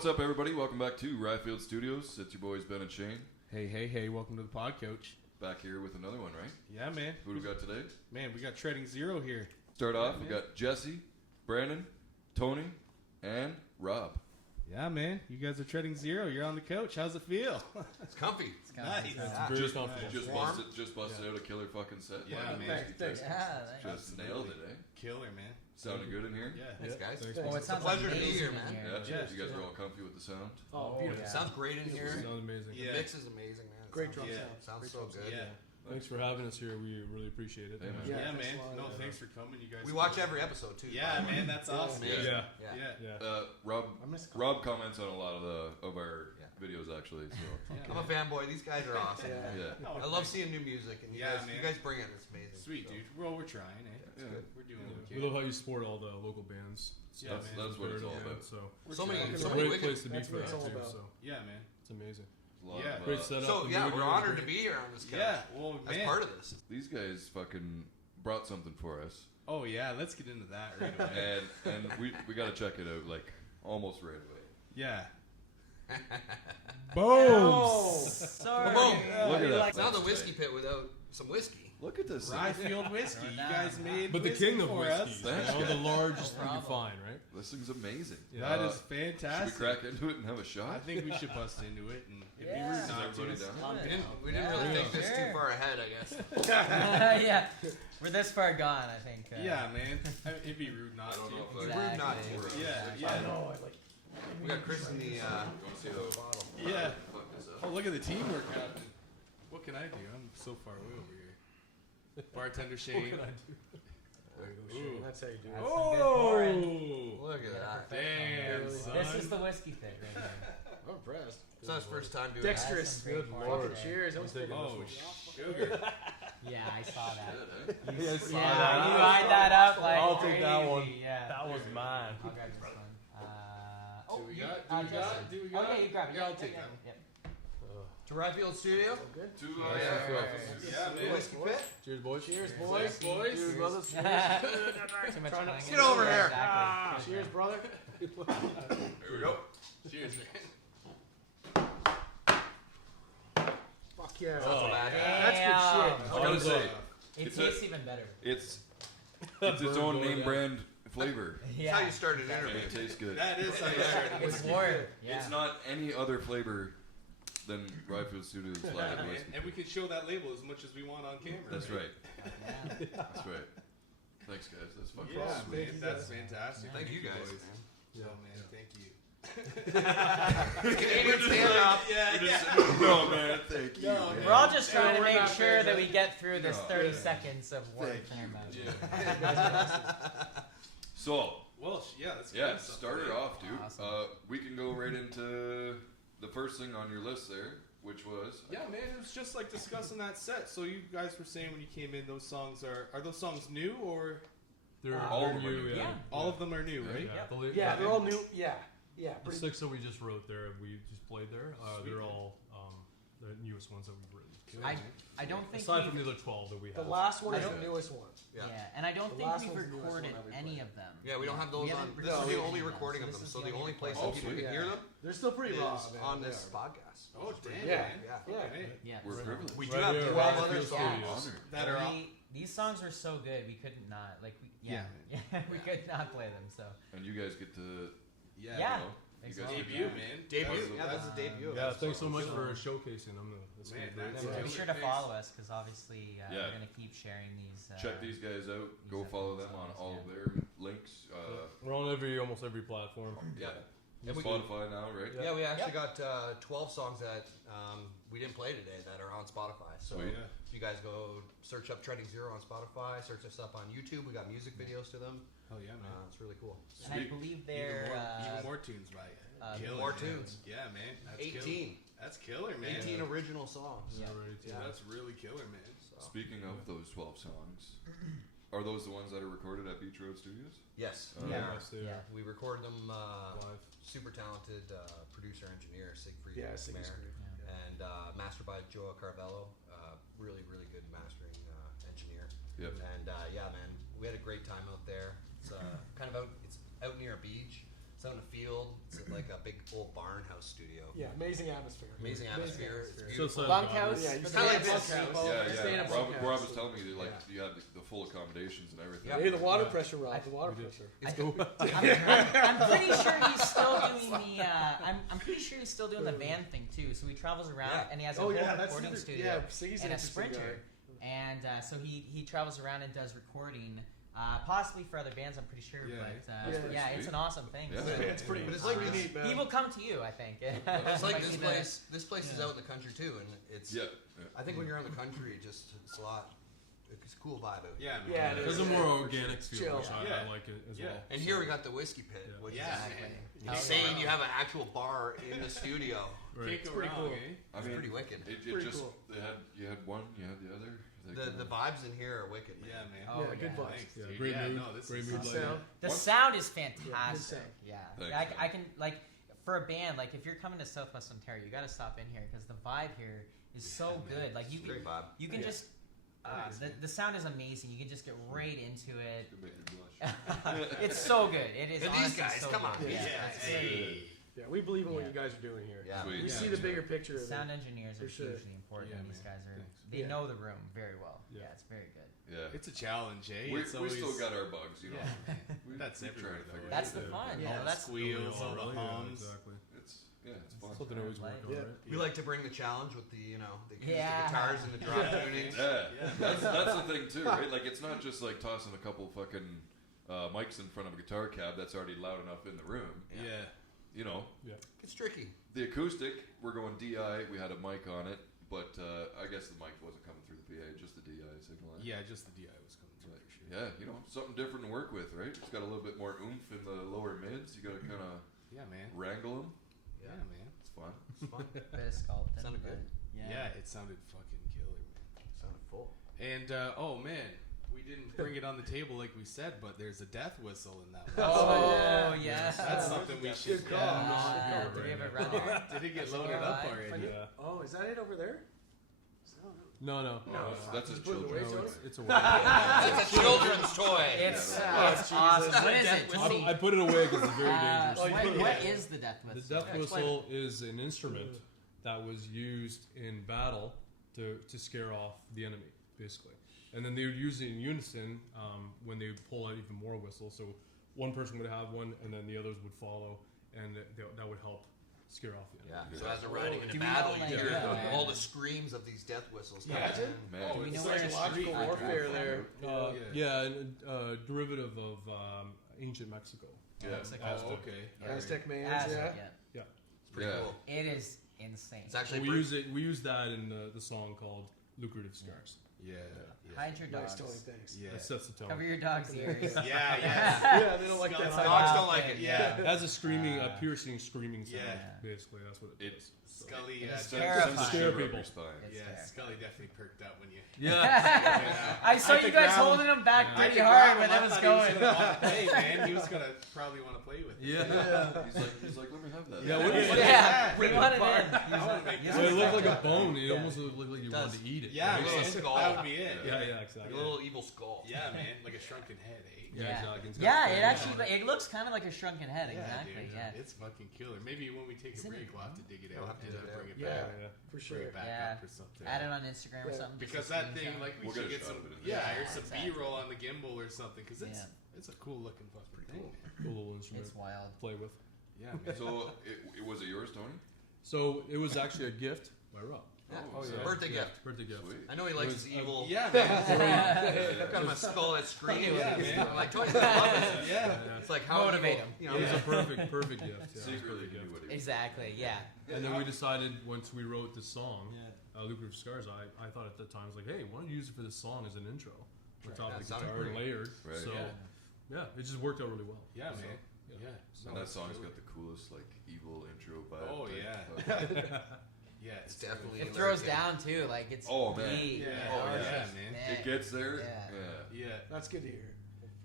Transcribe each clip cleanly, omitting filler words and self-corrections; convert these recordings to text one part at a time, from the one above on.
What's up, everybody? Welcome back to Rye Field Studios. It's your boys Ben and Shane. Hey, welcome to the Podcouch. Back here with another one, right? Yeah, man. Who do we got today? Man, we got Treading Zero here. Start off, we got Jesse, Brandon, Tony, and Rob. Yeah, man. You guys are Treading Zero. You're on the couch. How's it feel? It's comfy. It's nice. Just busted out a killer fucking set. Yeah, Wow, man. Thanks. Yeah, Just nailed it, eh? Killer, man. Sounding good in here? Yeah. Thanks, guys. Oh, it It's a sounds pleasure to be amazing here, in man. here. Yeah, you guys are all comfy with the sound. Oh, beautiful. It sounds great in here. Sounds amazing. Yeah. The mix is amazing, man. It Great sounds- drum sound. Sounds so good. Yeah. Thanks for having us here. We really appreciate it. Hey, man. Yeah, thanks man. a lot. No, thanks for coming, you guys. We watch every episode, too. Yeah, man. That's awesome. Yeah. Yeah. Rob comments on a lot of our videos actually. So I'm a fanboy. These guys are awesome. yeah. I love seeing new music, and you guys bring it. It's amazing. Sweet, So, dude. Well, we're trying, eh? Yeah. good. We're doing what We we love can. how you support all the local bands. Yeah, man. That's what it's all about. So So many it's a wicked. great place to be That's for what that it's all too. about. So Yeah, man. it's amazing. A lot Yeah. of, Great setup. So, the yeah, video we're is honored to great. be here on this couch. Yeah. Well, As man. part of this. these guys fucking brought something for us, Oh, yeah. Let's get into that right away. and we got to check it out like almost right away. Yeah. Oh, sorry. Boom. Look at that. It's not the whiskey pit without some whiskey. Look at this. Rye Field whiskey. You guys made But the whiskey king of for whiskeys, us. Thanks, the guys. largest No you can problem. find, right? This thing's amazing. Yeah. That is Should we fantastic. crack into it and have a I shot? think we should bust into it and it'd be Yeah. rude Is not everybody to. down? We didn't really think this too far ahead, I guess. Yeah, we're this far gone, I think. Yeah, man. It'd be rude not I don't know to. if Rude not to. Exactly. Yeah. know. I like. We got Chris in the Wanna see the bottle. Yeah. fuck this up? Oh, look at the teamwork happening. What can I do? I'm so far away over here. Bartender Shane. Ooh. That's how you do it. Oh! Look at that. Damn, son. This is the whiskey pit right here. I'm impressed. It's not his first time doing Dexterous. it. Good Lord. Cheers. That was Take good. it. Oh, sugar. Yeah, I saw that. Good, eh? Yeah, Yeah, you eyed that up like I'll take that crazy. one. Yeah. That was mine. I'll grab this one. Do we got? Jesse. Do we got? Okay, you grab it. Yeah, I'll take that. Yep. To Rye Field Studio. Two, Yeah, man. Whiskey pit. Cheers, boys. Cheers, Boys, boys. Too much playing Get it. over here. Exactly. Cheers, brother. There we go. Cheers, man. Fuck yeah. That's not bad. That's Yeah. good shit. I gotta say, It It's tastes even better. it's its own name brand flavor. That's Yeah. how you started an And interview. it tastes good. That is how you started. It's warm. Yeah. It's not any other flavor than Rye Field Studios Live whiskey. And we can show that label as much as we want on camera. That's right. Yeah. That's right. Thanks, guys. That's fucking Yeah, sweet. man. That's fantastic. Thank you guys. boys. Yeah, man. Thank you. Canadian stand up. Yeah, No, man. Thank you. No, man. We're all just Yeah, trying to we're make not sure very that good. we get through this No. 30 seconds of work Thank for you. him. So, Well, yeah, that's yeah, good stuff. start her off, dude. Awesome. We can go right into the first thing on your list there, which was Yeah, man, it was just like discussing that set. So you guys were saying when you came in, those songs are those songs new or They're All of them are new, new. Yeah. all of them are new, right? Yeah, Yep. the, they're all new. Yeah. Yeah. the 6 that we just wrote there, we just played there. Sweet. They're all the newest ones that we've written. I don't think Aside we've- from the other 12 that we have. The last one is Yeah. the newest one. Yeah. and I don't The think last we've one's the newest recorded one that we any played. of them. Yeah, we don't have those We on. haven't This is the recorded only any of them, recording so of this them. is So the the only only place Oh, that people sweet. can hear them They're still pretty is raw, man. on They this are. podcast. Oh, damn, Yeah. man. Yeah. Okay. Yeah. we're privileged. We do Right have here, 12 Rye other Field songs. Studios. That are all, These songs were so good we couldn't not like we Yeah. we could not play them. So And you guys get to, yeah. Yeah. you know, you guys Exactly. get Debut, to- man. Debut. Yeah, That's that's a debut. Yeah, thanks so much killer. for showcasing them. That's Man, great. that's be killer. sure to follow us because obviously Yeah. we're gonna keep sharing these. Check these guys out. Go these follow them on episodes, all yeah. of their links. We're on almost every platform. Yeah. And we- Spotify now, right? Yeah, we actually got 12 songs that we didn't play today that are on Spotify. So Sweet. if you guys go search up Treading Zero on Spotify, search us up on YouTube. We got music videos to them. Oh yeah, man. It's really cool. And I believe they're Even more tunes by it. Killer, more man. tunes. Yeah, man. That's 18. Killer. That's killer, man. 18 original songs. Yeah. Yeah, that's really killer, man. So, Speaking of those 12 songs, are those the ones that are recorded at Beach Road Studios? yes. Yeah. Yes, they Yeah. are. We recorded them. Live. Super talented producer engineer Siegfried Yeah, Siggy's Mayer, great. and mastered by Joa Carvello. Really, really good mastering engineer. Yep. And yeah, man, we had a great time out there. It's kind of out. It's out near a beach, It's out in a field. It's like a big old barn house studio. Yeah, amazing atmosphere. Amazing atmosphere. It's So beautiful. it's Bunkhouse. Yeah, you It's stay kinda at like bunkhouse. Yeah, Stay in a yeah. bunkhouse. Rob was telling me that like you had the full accommodations and everything. Yeah. Hey, the water pressure, Rob. The water We did. pressure. I'm pretty sure he's still doing the. I'm pretty sure he's still doing the van thing too. So he travels around Yeah. and he has a Oh whole yeah, that's recording the, studio yeah. So he's and an a interesting Sprinter, guy. and so he travels around and does recording, possibly for other bands. I'm pretty sure, Yeah. but That's yeah, pretty it's sweet. an awesome thing. Yeah. So, It's pretty. But it's It's like pretty this- neat, man. he will come to you, I think. It's like Might this be the- place. This place is Yeah. out in the country too, and it's. Yeah. I think when you're in the country, it's a lot. It's a cool vibe out here. Yeah, man. Yeah, it There's is. a more organic feel, Chill. which I Yeah. like it as Yeah. well. And here we got the whiskey pit, Yeah. which Yeah, is man. Hell insane. yeah. You have an actual bar in the studio. Right. Can't go pretty wrong, cool. eh? I It's mean, pretty wicked. It Pretty just cool. you had one, you had the other. The vibes in here are wicked. Yeah, man. Oh, Yeah, good yeah. vibes. Thanks, Yeah, dude. great yeah, mood, no, this great is mood awesome. lighting. Sound. The What? sound is fantastic. sound. Yeah, Thanks, I can like for a band like if you're coming to Southwest Ontario, you got to stop in here because the vibe here is so Yeah, man. good. Like you It's a can great vibe. you can Yeah. just Thanks, the, man. the sound is amazing. You can just get right into it. Could make you blush. It's so good. It is. And these honestly guys, so come good. on. Yeah. Yeah, it's hey. Yeah, we believe in what Yeah. you guys are doing here. Yeah. Sweet. We Yeah, see the yeah. bigger picture of Sound it. engineers For are sure. hugely important. Yeah, and these man. guys are. Thanks. They Yeah. know the room very well. Yeah. Yeah, it's very good. Yeah. It's a challenge, eh? We It's always, still got our bugs, you know. Yeah. We, That's we everywhere, try to though, figure right? That's it the out. fun. Yeah. All all that's the squeals, all the Yeah, hums. exactly. It's fun. Something to always work on, Yeah. right? We like to bring the challenge with the acoustic Yeah. guitars and the drop tunings. Yeah, Yeah. that's the thing too, right? Like it's not just like tossing a couple fucking mics in front of a guitar cab that's already loud enough in the room. Yeah. You know, It's tricky. the acoustic, we're going DI. We had a mic on it, but I guess the mic wasn't coming through the PA, just the DI signal. Yeah, just the DI was coming through for sure. Yeah, you know, something different to work with, right? It's got a little bit more oomph in the lower mids. You got to kind of Yeah, man. wrangle them. Yeah, man. It's fun. It's fun. Bit of sculpting. Sounded good. but Yeah, it sounded fucking killer, man. Sounded full. And oh man, we didn't bring it on the table like we said, but there's a death whistle in that one. Oh yeah. That's something we should. Good call. Yeah. Do we have it runner? Did it get Is it loaded up live? already? Yeah. Oh, is that it over there? No, no. Oh, that's a Just put it away, children's. Tony? It's a way. It's a children's toy. It's Yeah, it's awesome. What is it? Death Tell me. I put it away because it's very Uh, dangerous. what is the death The whistle? death Yeah, explain whistle is an instrument that was used in battle to scare off the enemy, basically. And then they would use it in unison when they would pull out even more whistles. So one person would have one, and then the others would follow, and that would help scare off the enemy. Yeah. So as they're riding Do into we battle, know, you like, hear all the screams of these death whistles. Yeah. coming in. Man, Oh, we it's know like where a Psychological street warfare fighter. there. Yeah, and derivative of ancient Mexico. yeah. Mexico. Oh, okay. Aztec man, Aztec, yeah. It's pretty Yeah. cool. It is insane. It's actually We pretty- use that in the song called "Lucrative Scars." Yeah. Hide your Nice, dogs. Tony, thanks. Yeah. That sets the tone. Cover your dog's ears. Yeah. Yeah, they don't like that. Skulls. Dogs don't like it. Yeah. It has a screaming, a piercing screaming sound. Yeah. Basically, that's what it It- is. So. Scully. It's Sends terrifying. a Scare shiver up people. your spine. It's Yeah, terrifying. Scully definitely perked up when you. Yeah. I saw had you to guys grab holding him back I pretty had to hard grab when him. it I was thought going. He was gonna want to play, man. He was gonna probably want to play with it. Yeah. He's like, let me have that. Yeah, what is Yeah, we Rip it want it apart. in. I want to make Yeah. So this. it looked like a Yeah. bone. It Yeah. almost looked like you wanted to eat it. Yeah, right? Little man. skull. That would be it. Yeah, Like exactly. a little evil skull. Yeah, man. Like a shrunken head, eh? Yeah, exactly. It's got Yeah, fangs it actually on it looks kind of like a shrunken head. Yeah, Exactly. dude. Yeah. It's fucking killer. Maybe when we take a Isn't it break, we'll have to dig it We'll out have to and dig it bring out. it Yeah, back. Yeah. for Bring sure. it back Yeah. up or something. Add it on Instagram or Yeah. something. just Because a that screen thing, shot. like, we We'll should get a get shot some, of it in yeah, there. or some Exactly. B-roll on the gimbal or something. Because Yeah. it's a cool looking fucking thing. Man. Cool little instrument It's wild. to play with. Yeah, man. So, was it yours, Tony? So it was actually a gift by Rob. Yeah. Oh, It's yeah. a birthday gift. Birthday gift. Sweet. I know he likes was, his evil. Yeah, man. I've got him a skull that's screaming. Yeah, man. I'm like, Tony's gonna love it. Yeah. It's like how Motivate evil, him. You know, It was a perfect gift. Yeah, it was a Secretly, perfect you gift. knew what he was. Exactly. Yeah. And then we decided once we wrote this song, Yeah. Lucrative Scars, I thought at the time, I was like, hey, why don't you use it for this song as an intro? On top Yeah, of it the sounded guitar great. layered. Right. So, Yeah. yeah, it just worked out really well. Yeah, So, man. yeah. Yeah. And that song's got the coolest, like, evil intro vibe. Oh, type yeah. vibe. Yeah, It's definitely. It throws hilarious. down too. Like it's Oh, man. deep. Yeah. Oh, yeah, yeah. man. It gets there. Yeah. Yeah. Yeah. That's good to hear.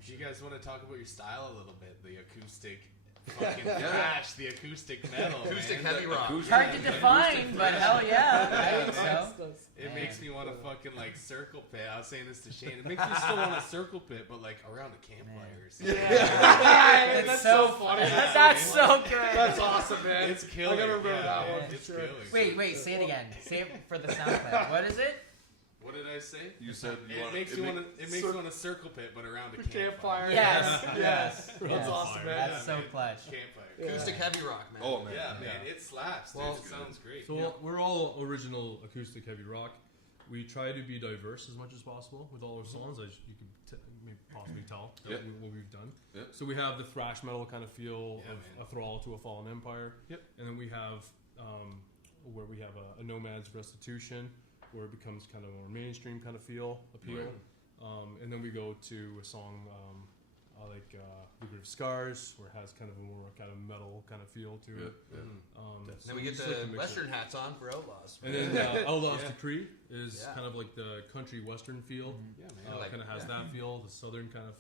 Do you guys want to talk about your style a little bit? The acoustic fucking Yeah. thrash, the acoustic metal. Acoustic man. heavy rock. Acoustic- Hard to define, but hell yeah. I think Yeah, so. It Man. makes me want to fucking like circle pit. I was saying this to Shane. It makes me still want to circle pit, but like around a campfire or something. Yeah, That's so funny. That's so good. That's awesome, man. It's killer. I gotta remember that one. It's for sure. killer. Wait, say it again. Say it for the sound clip. What is it? What did I say? You said you It want makes you want to. It makes you want to circle pit, but around a campfire. Campfire. Yes. Yes. Yes. That's awesome, man. That's so clutch. Campfire. Yeah. Acoustic heavy rock, man. Oh man. Yeah, man, it slaps. Dude. Well, It sounds great. So we're all original acoustic heavy rock. We try to be diverse as much as possible with all our songs, as you can maybe possibly tell Yep. what we've done. Yep. So we have the thrash metal kind of feel Yeah, of man. a thrall to a fallen empire. Yep. And then we have where we have a nomad's restitution, where it becomes kind of a more mainstream kind of appeal. And then we go to a song like The Grave of Scars, where it has kind of a more kind of metal kind of feel to it. Yeah. And So then we get just like to the mix Western it. hats on for Outlaws. And then Outlaws Yeah. Decree is Yeah. kind of like the country western feel. Yeah, man. Like- Kind of has that feel, the southern kind of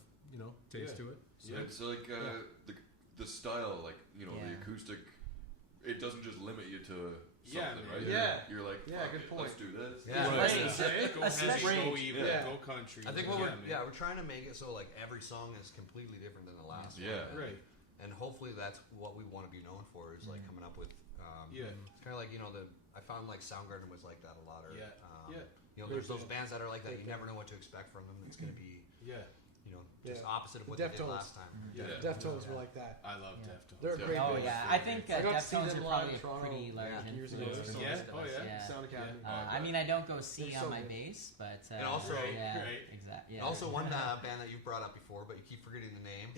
taste Yeah. to it. Yeah, it's like the style, like the Yeah. acoustic. It doesn't just limit you to Yeah, something, man. right? Yeah. You're like, Yeah, fuck good it, point. let's do this. Yeah. Right. Right. Go heavy, Especially- go evil, Yeah. go country. I think like, what yeah, man. we're trying to make it so like every song is completely different than the last Yeah. one. Right. And hopefully that's what we want to be known for is like coming up with. Yeah. It's kind of like I found like Soundgarden was like that a lot. Or Yeah. Yeah. there's those bands that are like that. You never know what to expect from them. It's gonna be Yeah. just Yeah. opposite of what The they did Deftones. last time. Yeah. Deftones were like that. I love Yeah. Deftones. They're a Yeah. great Oh band. yeah, I think I got to see Deftones them are live probably in a Toronto pretty large years ago. influence for Yeah? most of Oh, us. yeah? Yeah. Sound Academy. I mean, I don't go see They're on so my good. bass, but And also- yeah, Right. exactly. And also one band that you brought up before, but you keep forgetting the name.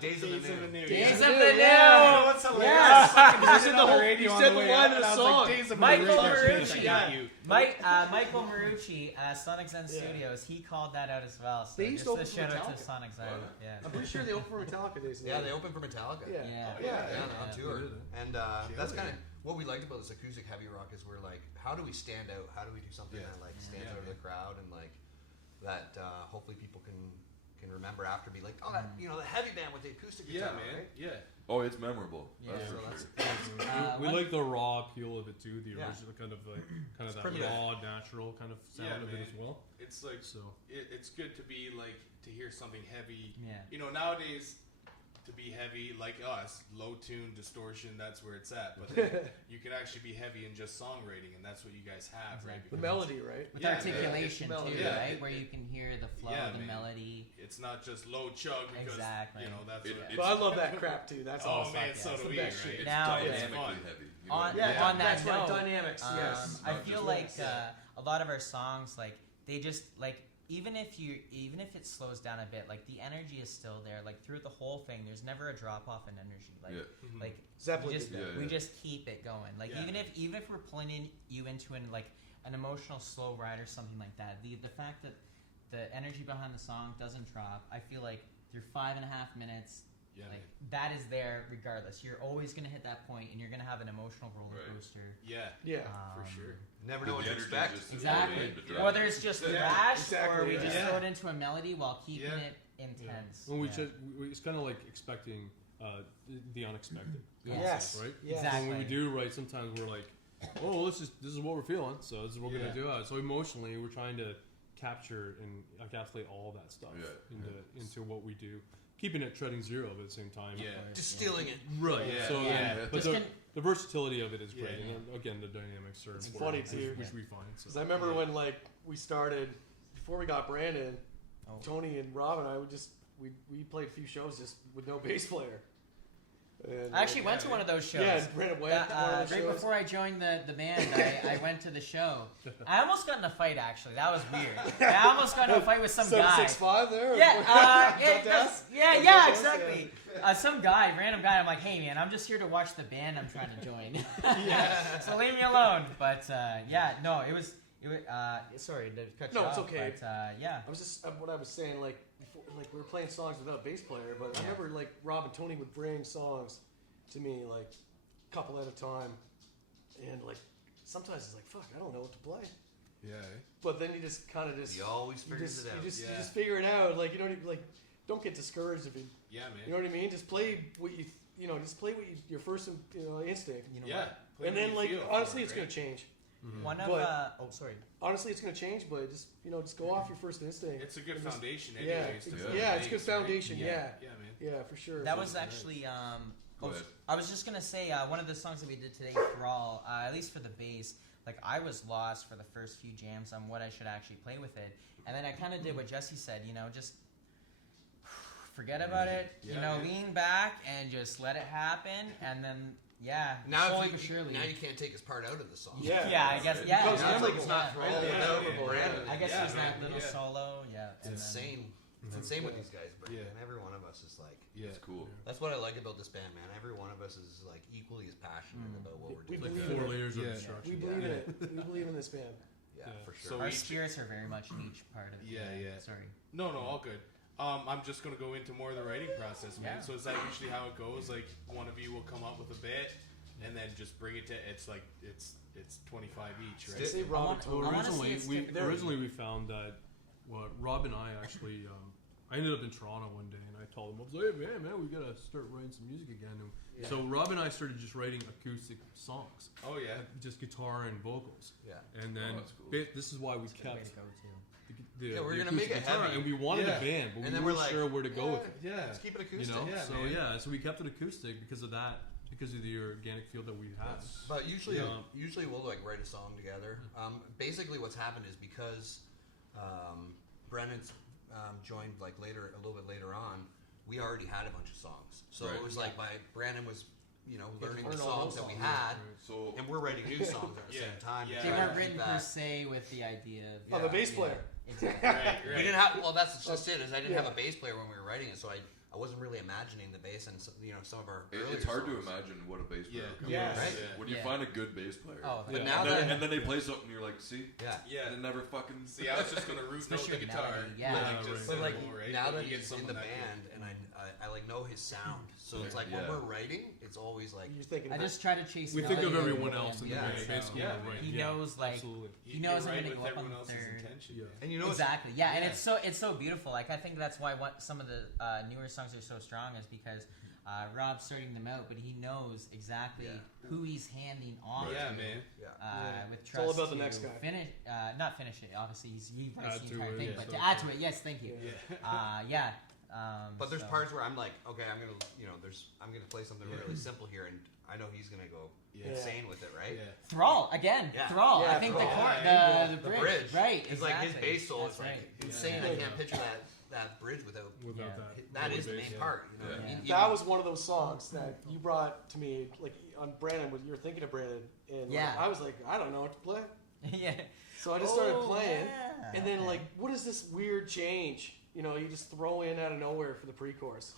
Days of the New. Days of Yeah. the New. Yeah. What's hilarious? Yes. You said the whole- you said the line of the song. Michael Marucci. Marucci. Yeah. Michael Marucci, Sonic Zen Studios, he called that out as well. So They used just to a open for shout out to Metallica. Sonic Zen. Wow. Yeah. I'm pretty sure they opened for Metallica days. Yeah, they opened for Metallica. Yeah. Yeah. Yeah, on Yeah. tour. And that's Killer. kind of what we liked about this acoustic heavy rock is we're like, how do we stand out? How do we do something Yeah. that like stands Yeah, out of the man. crowd and like that hopefully people can remember after, be like, oh, that the heavy band with the acoustic Yeah, guitar, man. right? Yeah. Oh, it's memorable. That's Yeah. for So sure. that's We one- like the raw appeal of it too, the Yeah. original kind of that primitive. raw, natural kind of sound Yeah, of it man. as well. It's like So it's good to be like to hear something heavy. Yeah. Nowadays to be heavy like us, low tune, distortion, that's where it's at. But then you can actually be heavy in just songwriting, and that's what you guys have, right? The Because melody, right? With Yeah, articulation man. too, Yeah. right? Where you can hear the flow, Yeah, the man. melody. it's not just low chug because Exactly. that's It- what. it's- But I love that crap too. That's Oh awesome. man, yeah. so That's do the we, best right? shit. It's Now- dynamically fun. heavy. You On, know? Yeah, on that that's right. note, Dynamics. Yes. I Not feel just like lyrics. a lot of our songs, like they just like even if it slows down a bit, like the energy is still there. Like through the whole thing, there's never a drop off in energy. Like Yeah. like Zeppelin we just did that. Yeah. we just keep it going. Like Yeah. even if we're pulling you into an emotional slow ride or something like that, the fact that the energy behind the song doesn't drop, I feel like through 5.5 minutes. Yeah, Like man. that is there regardless. You're always gonna hit that point, and you're gonna have an emotional roller Right. coaster. Yeah, Yeah. for sure. Never The know what to energy expect. just- Exactly. to drop. Whether it's just thrash or exactly, we yeah. just Yeah. throw it into a melody while keeping Yeah. it intense. when we Yeah. it's kind of like expecting the unexpected. Yes. Right? Yes. Exactly. When we do write, sometimes we're like, oh, this is what we're feeling, so this is what we're Yeah. gonna do. So emotionally, we're trying to capture and encapsulate all that stuff Yeah. into what we do, keeping it treading zero, but at the same time, Yeah. Distilling it. right. Yeah. So, Yeah. but Just the versatility of it is great, Yeah. and again, the dynamics are It's important, funny, too. which we find. So. Because I remember when we started before we got Brandon, Oh. Tony and Rob and I would we played a few shows just with no bass player. And, I actually went to one of those shows. Yeah, and Brandon went to one of the right shows. before I joined the band, I went to the show. I almost got in a fight. Actually, that was weird. I almost got in a fight with some guy. 765 there. Yeah, Got that? yeah, exactly. Some guy, random guy. I'm like, hey man, I'm just here to watch the band I'm trying to join. So leave me alone. But it was. Sorry to cut you No, off. it's okay. But yeah. I was just what I was saying, like before, like we were playing songs without a bass player, but I Yeah. remember like Rob and Tony would bring songs to me like a couple at a time, and like sometimes it's like fuck, I don't know what to play. Yeah. But then you just kind of He always figures it out. you Yeah. just figure it out. Like you don't even, like don't get discouraged if you Yeah, man. you know what I mean. Just play what just play what your first instinct. You know Yeah. what? Play And what then you like feel for honestly, it, it's right? gonna change. One of But- oh sorry. Honestly, it's going to change, but just just go off your first instinct. It's a good And just- foundation, Yeah, anyways. to it's build a base, good foundation. Right? Yeah, Yeah, man. yeah, for sure. That So- was actually Go ahead. I was just gonna say one of the songs that we did today, Thrall, at least for the bass, like I was lost for the first few jams on what I should actually play with it, and then I kind of did what Jesse said, just forget about it, Yeah, lean back and just let it happen, and then Now, slowly if but you, surely. now you can't take his part out of the song. Yeah. I guess It yeah. becomes Now it's like memorable. it's not thrown without Brandon. I guess Yeah, there's that man, little yeah. solo, It's insane. It's insane with these guys, but Yeah. man, every one of us is like. Yeah. It's cool. That's what I like about this band, man. Every one of us is like equally as passionate about what we're We doing. believe Like in 4 it. layers Yeah. of We destruction. believe in it. We believe in this band. Yeah, Yeah. for sure. So Our each- spirits are very much in each part of it. Yeah. Sorry. No, all good. I'm just gonna go into more of the writing process, man. Yeah. So is that usually how it goes? Like one of you will come up with a bit, and then just bring it to. It's like it's 25 each, right? Say I Rob want- and Tony. I wanna Originally, see it we stick- there. found that Rob and I actually I ended up in Toronto one day and I told him, I was like, hey, man, we gotta start writing some music again. And so Rob and I started just writing acoustic songs, Oh yeah. just guitar and vocals. Yeah. And then that's cool. this is why we It's a good way kept to go too. the Yeah, we're the gonna make acoustic it guitar, heavy. and we wanted Yeah. a band, but And we then weren't we're like, sure where to go with it. Yeah. Let's keep it You acoustic. know, Yeah, so man. so we kept it acoustic because of that, because of the organic feel that we had. But usually, Yeah. usually we'll like write a song together. Basically, what's happened is because Brennan's joined like later, a little bit later on, we already had a bunch of songs. So Right. it was like Brandon was, learning the learn all songs those that we songs. had, So and we're writing new songs at the Yeah. same time. Yeah. They Trying to weren't keep written that- per se with the idea of Oh, the bass yeah. player. exactly. Right. We didn't have. Well, that's just it. Is I didn't Yeah. have a bass player when we were writing it, so I wasn't really imagining the bass and some of our. earlier it's hard to songs. imagine what a bass player Yeah. comes Yeah. with. Right? When you Yeah. find a good bass player. Oh, But Yeah. now and, that then, and then they play something, you're like, see? yeah. Yeah. It never fucking. See, I was just gonna root note the Especially with guitar. melody, yeah. Like, Yeah, just right. But like simple, right? now But that you get he's in someone the that band and I like know his sound, so it's like Yeah. when we're writing, it's always like You're thinking. I just try to chase. We think of melody everyone and else in the Yeah, band, so- basically. yeah, right? he yeah, knows, like, absolutely. he knows you're I'm right gonna with go up on everyone the else's third. intention. Yeah. man. and you know Exactly. Yeah, and yeah. it's so beautiful. Like I think that's why some of the newer songs are so strong is because Rob's starting them out, but he knows exactly Yeah. who he's handing off Yeah, to. man. Yeah. Yeah. With It's trust all about the to next guy. Finish, not finish it. Obviously, he writes Add the to entire it, thing, yeah, but so to add true. to it, yes, thank you. Yeah. But there's so- parts where I'm like, okay, I'm gonna play something really simple here, and I know he's gonna go Yeah. insane with it, right? Yeah. Thrall again. Yeah. Thrall. Yeah, I think Thrall. the The bridge. bridge, Right. It's like his exactly. bass solo That's is like right. insane. Yeah. I can't picture that bridge without. Without Yeah. that. That is the bass. main part. You know what I Yeah. mean? That was one of those songs that you brought to me, like on Brandon. When you were thinking of Brandon, and like, Yeah. I was like, I don't know what to play. yeah. So I just started playing, yeah. and then Okay. like, what is this weird change? You just throw in out of nowhere for the pre-chorus.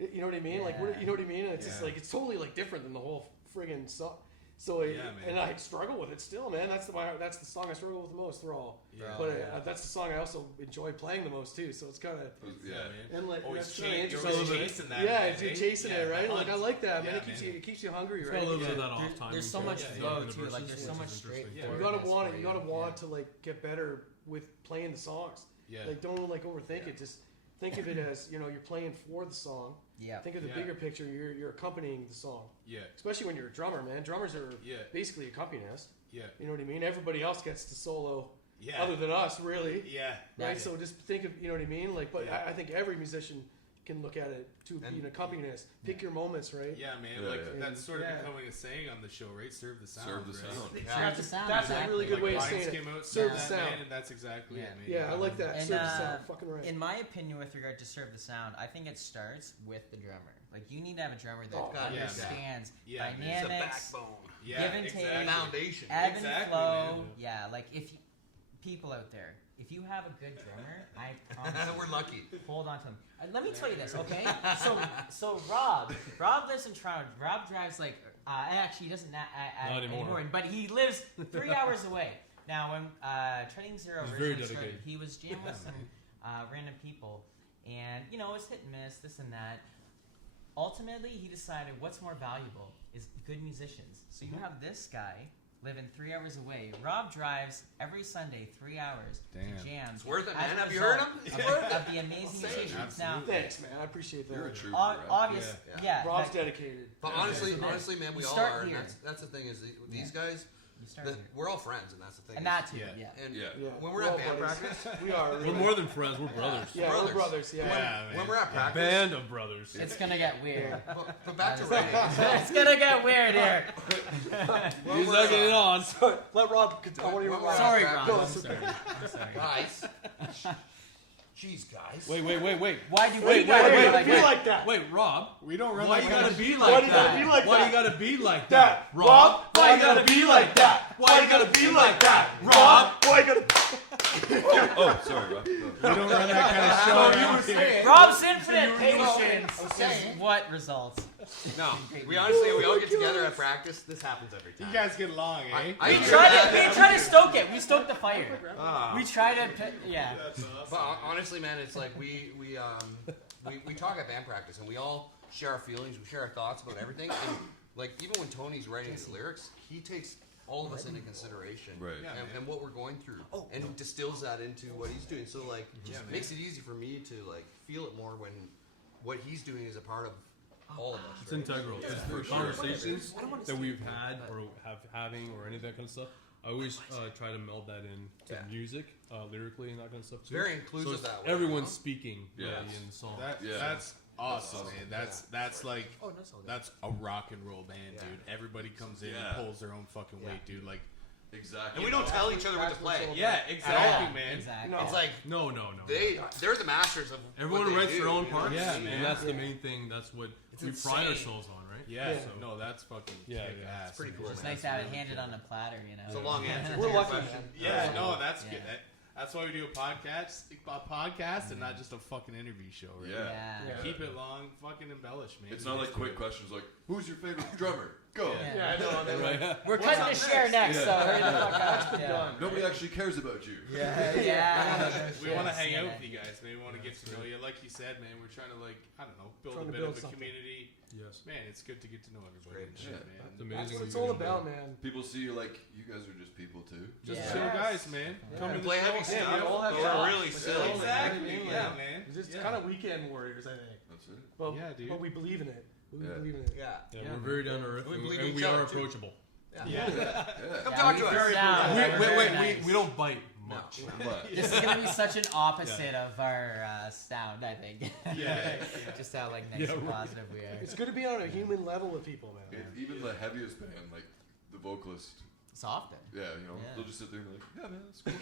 You know what I mean? Like, Yeah. you know what I mean? And it's just Yeah. like it's totally like different than the whole friggin' song. So Yeah, man. and I struggle with it still, man. That's the song I struggle with the most, Thrall. Yeah. But yeah. that's the song I also enjoy playing the most too. So it's kind of Yeah. man. and like Always that's kinda chase, you're interesting. always chasing that. Yeah, man, it's you're eh? chasing Yeah, it, right? the Like I hunt. like that, man. Yeah, It keeps man. you hungry, It's right? got a little bit of Yeah. that off time. There's so much Yeah, flow in the too. Like verses, there's so which much is straight. interesting. Yeah. You gotta forwardness want for it. You gotta want to like get better with playing the songs. Yeah. Like don't like overthink it. Just think of it as you're playing for the song. Yeah. Think of the Yeah. bigger picture. You're accompanying the song, Yeah. especially when you're a drummer, man. Drummers are Yeah. basically accompanists. Yeah. You know what I mean? Everybody else gets to solo, Yeah. other than us, really. Yeah. Right. Yeah. So just think of you know what I mean. Like, but Yeah. I think every musician can look at it to be And- an accompanist. Pick your moments, right? Yeah, man. Yeah, like yeah. that's sort of Yeah. becoming a saying on the show, right? Serve the sound. Serve the right? sound. Yeah. Serve the sound. That's a exactly. really good way of Lions saying it. came out, Serve said the that, sound. man, and that's exactly Yeah. it, man. Yeah, I like that. And, Serve the sound. Fucking right. In my opinion, with regard to serve the sound, I think it starts with the drummer. Like you need to have a drummer that Oh, God, yeah, understands Yeah, man. It's a dynamics, backbone, Yeah, give and take, exactly. foundation. ebb and Exactly, flow. man. Yeah, like if you, people out there, if you have a good drummer, I promise you, We're lucky. hold on to him. Let me tell you this, okay? So Rob lives in Toronto. Rob drives like actually he doesn't Not anymore. but he lives 3 hours away. Now when Treading Zero He's very originally started, dedicated. he was jamming with some random people, and it's hit and miss, this and that. Ultimately, he decided what's more valuable is good musicians. So you have this guy living 3 hours away. Rob drives every Sunday 3 hours Damn. to jam. It's worth it, as man. a Have you heard result him? It's of- worth it. Of the amazing musicians. Now, Absolutely. Thanks, man. I appreciate that. You're a trooper, right? obvious, Yeah. yeah. Rob's like- dedicated. But Yeah, honestly, so honestly, man, we you all start are. And here. that's the thing is these guys. You started here. we're all friends, and that's the thing. And that too, Yeah. yeah. And Yeah. when we're We're at all band buddies. practice, We are. We're Really. more than friends. We're brothers. Yeah, brothers. we're brothers. Yeah. Yeah, man. when we're at A practice, band of brothers. It's gonna get weird. but back to writing. It's gonna get weird here. When He's we're, not getting on. Let Rob. I want to hear Rob. Sorry, Go, Ron. go. I'm sorry. I'm sorry. guys. Jeez, guys. Wait. Why'd you Wait, that? wait, Why wait, do you be like that? Wait, Rob. We don't run Why like you gotta that. be Why like do you gotta be that? like Why that? you gotta be like That. that? Rob, why you gotta be like that? Why you gotta be like that? Rob, why you gotta? Oh, sorry, Rob. We don't run that kind of show around here. Rob's infinite patience. I was saying. is what results? No, we honestly, we all get together at practice. This happens every You time. guys get along, eh? I We agree. try to stoke it. We stoke the fire. Ah. We try to, yeah. But honestly, man, it's like we talk at band practice, and we all share our feelings, we share our thoughts about everything. And like even when Tony's writing the lyrics, he takes all of us into consideration, Right. Yeah, and what we're going through, and distills that into what he's doing. So like, Yeah, man. makes it easy for me to like feel it more when what he's doing is a part of all of us. It's right? integral. It's for conversations that we've had or having or any of that kind of stuff. I always try to meld that in to Yeah. music, lyrically and that kind of stuff too. Very inclusive So it's that way, everyone's you know? speaking Yeah. in the song. That's awesome, man. That's like Oh, that's all good. that's a rock and roll band, Yeah. dude. Everybody comes in Yeah. and pulls their own fucking weight, dude. Like, Exactly. And we don't tell each other what to play. yeah, exactly, Yeah, man. Exactly. No. It's like No. they're the masters of Everyone what they writes do, their own you know? parts, Yeah, and man. that's the Yeah. main thing. That's what It's we insane. pride ourselves on, right? Yeah, Yeah. no, that's fucking Yeah, kick yeah. ass. It's pretty man. cool, It's man. nice to have it handed on a platter, you know. It's a long answer. to We're your lucky, question. man. Yeah, no, that's Yeah. good. That's why we do a podcast and not just a fucking interview show, right? Yeah. Yeah. Keep it long, fucking embellish, man. It's not like quick questions like, "Who's your favorite drummer?" Go. Yeah. Yeah, I know. And then, like, We're cutting the share next, Yeah. so hurry the fuck up. Yeah. Nobody actually cares about you. Yeah. We want to hang Yeah. out with you guys, man. We want to get to know you. Like you said, man, we're trying to build Trying a to bit build of a something. community. Yes. Man, it's good to get to know everybody and It's shit, great. man. It's that's amazing. what it's you all guys do about, that. man. People see you like, you guys are just people too. Just Yeah. chill guys, man. Come Yeah. in the Play show. heavy Yeah, stuff. we all have but jobs. we're really silly. Exactly. Yeah. Yeah, man. It's just Yeah. kind of weekend warriors, I think. That's it. But, Yeah, dude. but we believe in it. We Yeah. believe in it. Yeah. Yeah, Yeah, we're man. very down to earth, We and believe and each we other, are too. approachable. Yeah. Yeah. Come Yeah, talk we to us. sit down. We, We're wait, very wait, nice. we don't bite much. But This is gonna be such an opposite of our sound, I think. Yeah. Just how like nice and right. positive we are. It's good to be on a human level with people, man. even the heaviest band, like the vocalist, Soften. yeah, you know, Yeah. they'll just sit there and be like, "Yeah, man, that's cool."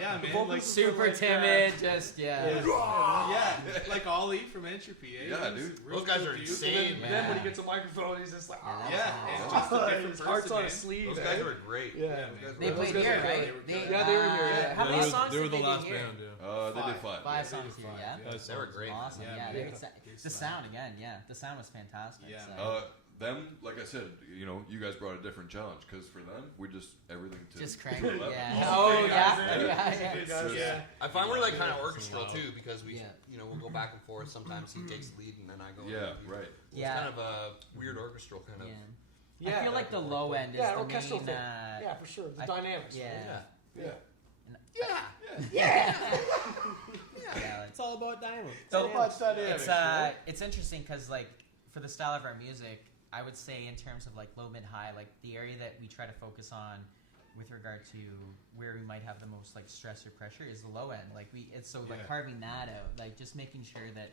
Yeah, man. vocals Like, are Super like, timid, just yeah. yeah, like Ollie from Entropy, eh? Yeah, He's dude. real Those guys cool are dude. insane, And man. then when he gets a microphone, he's just like, Yeah, ah. Yeah, and just a different His heart's person, on man. his sleeve. Those guys man. were great. Yeah. Yeah, man. They Those played guys here, are right? great. Yeah, they were here, yeah. How many They were- songs they were did the they do last here? band, yeah. They did five. Five They songs did here, five, yeah. yeah. They were great. Awesome, Yeah, yeah. man. The sound again, yeah. The sound was fantastic. Yeah, so. man. Them, like I said, you know, you guys brought a different challenge because for them, we just everything to Just crank to it, 11. yeah. Oh, Oh, big yeah. guys, Yeah, Big guys, Yeah. I find we're like kind of Yeah. orchestral too because we, Yeah. you know, we'll go back and forth. Sometimes he takes the lead and then I go. Yeah, in. right. It's Yeah. kind of a weird orchestral kind of. Yeah. Yeah. I feel like the low end is Yeah, the orchestral main. thing. Yeah, for sure. The I- dynamics. yeah. Yeah. Yeah. Yeah, like- It's all about diamonds. So dynamics. it's interesting because like for the style of our music, I would say in terms of like low, mid, high, like the area that we try to focus on with regard to where we might have the most like stress or pressure is the low end. Like it's so like Yeah. carving that out, like just making sure that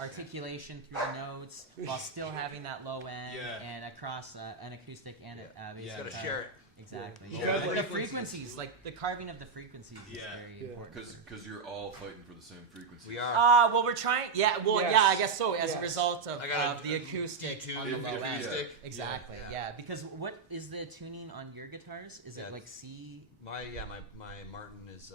articulation through the notes while still having that low end Yeah. and across an acoustic and a bass Yeah. Gotta guitar. share it. Exactly. Yeah. Yeah. Yeah, Like like the frequencies, like the carving of the frequencies is Yeah. very Yeah. important. Because you're all fighting for the same frequency. We are. Well, we're trying. Yeah, well, Yes. yeah, I guess so. As a Yes. result of, I got the acoustic D2 on the if- low if- end. acoustic. Exactly. Yeah. Yeah. Because what is the tuning on your guitars? Is Yeah, it like C? My Martin is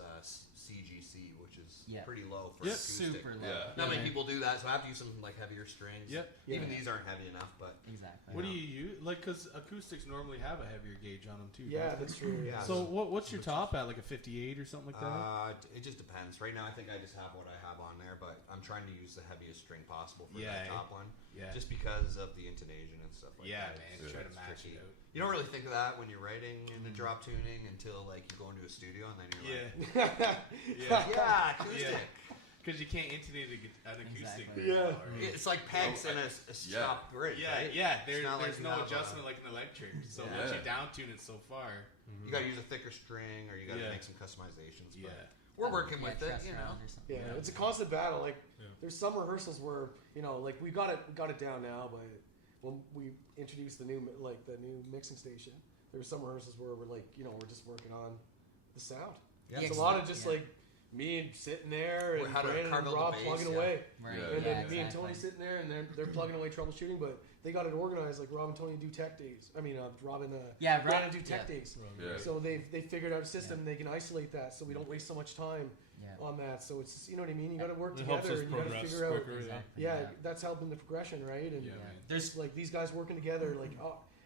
CGC, which is Yeah. pretty low for Yeah. acoustic. Super low. Yeah. Not many people do that, so I have to use some like heavier strings. Yep. Even Yeah. these aren't heavy enough, but Exactly. What do you use? Like, because acoustics normally have a heavier gauge on them too. Yeah, don't they? that's true. Yeah. So what's your top at? Like a 58 or something like that? it just depends. Right now, I think I just have what I have on there, but I'm trying to use the heaviest string possible for Yeah, that eh? top one, Yeah. just because of the intonation and stuff like Yeah, that. man. It's- Try to it's match tricky. it out. You don't really think of that when you're writing in the drop tuning until like you go into a studio and then you're Yeah. like, Yeah. yeah, acoustic. Because you can't intonate an acoustic. Exactly. very well, Yeah. right? It's like pegs and a stop bridge. Yeah, right? yeah. It's not There's like no you have adjustment like an electric. So Yeah. once you down tune it so far, You got to use a thicker string, or you got to Yeah. make some customizations. yeah. But we're working with it, trust you know. rounds or something. Yeah, Yeah. it's a constant battle. Like, Yeah. there's some rehearsals where like we got it down now, but when we introduced the new mixing station, there were some rehearsals where we're like, we're just working on the sound. Yeah. It's a lot of just Yeah. like me sitting there and How to Brandon carve and out the Rob bass, plugging yeah. away, Right. Yeah. and Yeah, then me and exactly. Tony sitting there and they're plugging away troubleshooting. But they got it organized. Like Rob and Tony do tech days. I mean, Rob and Yeah, Brandon do Rob- tech yeah. days. Yeah. So they figured out a system. They can isolate that, so we don't waste so much time Yeah. on that. So it's you know what I mean. You got to work It helps together us and you got to progress figure out. quicker. Exactly. Yeah, that's helping the progression, right? And Yeah, Yeah. man. There's like these guys working together, like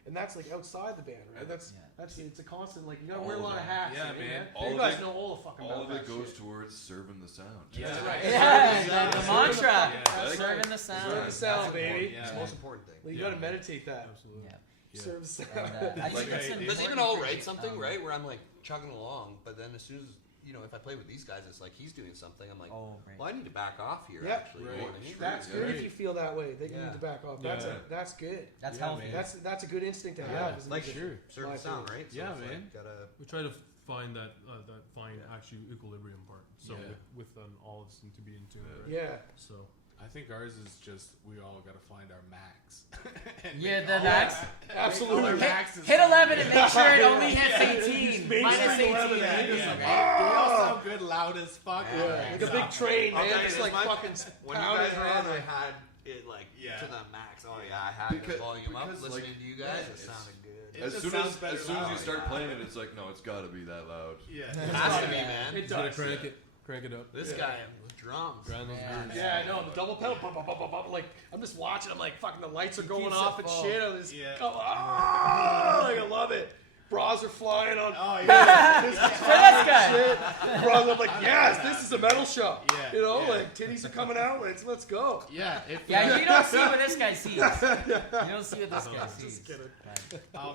and that's like outside the band, right? That's Yeah. it's a constant. Like you got to All wear a of lot of it. hats. Yeah, right, man. All you of guys it- know all the fucking All about of it that goes shit. towards serving the sound. Yeah. That's right. Yeah, the mantra. Yeah. That's Serving right. the sound. Serve the sound, baby. Yeah. It's the most important thing. Well, you Yeah. got to meditate that. Absolutely. Yeah. Yeah. Serve the sound. And, I Like, think it's hey, important Does even all for- write something, right? Where I'm like chugging along, but then as soon as if I play with these guys, it's like he's doing something. I'm like, Oh, right. well, I need to back off here. Yep. Actually, Right. you know what I mean? That's Yeah. good Right. if you feel that way. That you Yeah. need to back off. Yeah. That's good. That's Yeah, healthy. man. That's a good instinct to Yeah. have. as a Like musician. serve My the sound, opinion. right? So Yeah, it's like, man. gotta We try to find that fine actual equilibrium part. So Yeah. with all of us to be in tune. Right? Yeah. So I think ours is just we all got to find our max. And Yeah, make the all max. our- Absolutely. make all our Hit, maxes hit sound 11 good. and make sure it only hits Yeah, 18. bass Minus line 18. 11 Yeah. and it's Yeah. like, They all sound good, loud as fuck. Yeah. Yeah, like a big train, I'll man. tell you Just this, like my- fucking when you pounding guys were on, I around. had it like Yeah. to the max. Oh yeah, I had the Because- volume up, because, listening like, to you guys. yeah, It it's- sounded good. It As just soon sounds as better you loud. start Yeah. playing it, it's like, no, it's got to be that loud. Yeah. It has to be, Yeah. man. It you gotta does. crank it up. This guy with drums. Grind those Yeah. gears. Yeah, I know. The double pedal, bum, bum, bum, bum, bum, like I'm just watching. I'm like, fucking, the lights are going keeps off it and full. shit. I'm just, Yeah. like, I love it. Bras are flying on. Oh yeah. This For this guy. shit. Bras, I'm like, yes, this is a metal show. Yeah, You know, yeah. like titties are coming out. Let's go. Yeah. If, Yeah, you don't see what this guy sees. You don't see what this guy sees. Just kidding.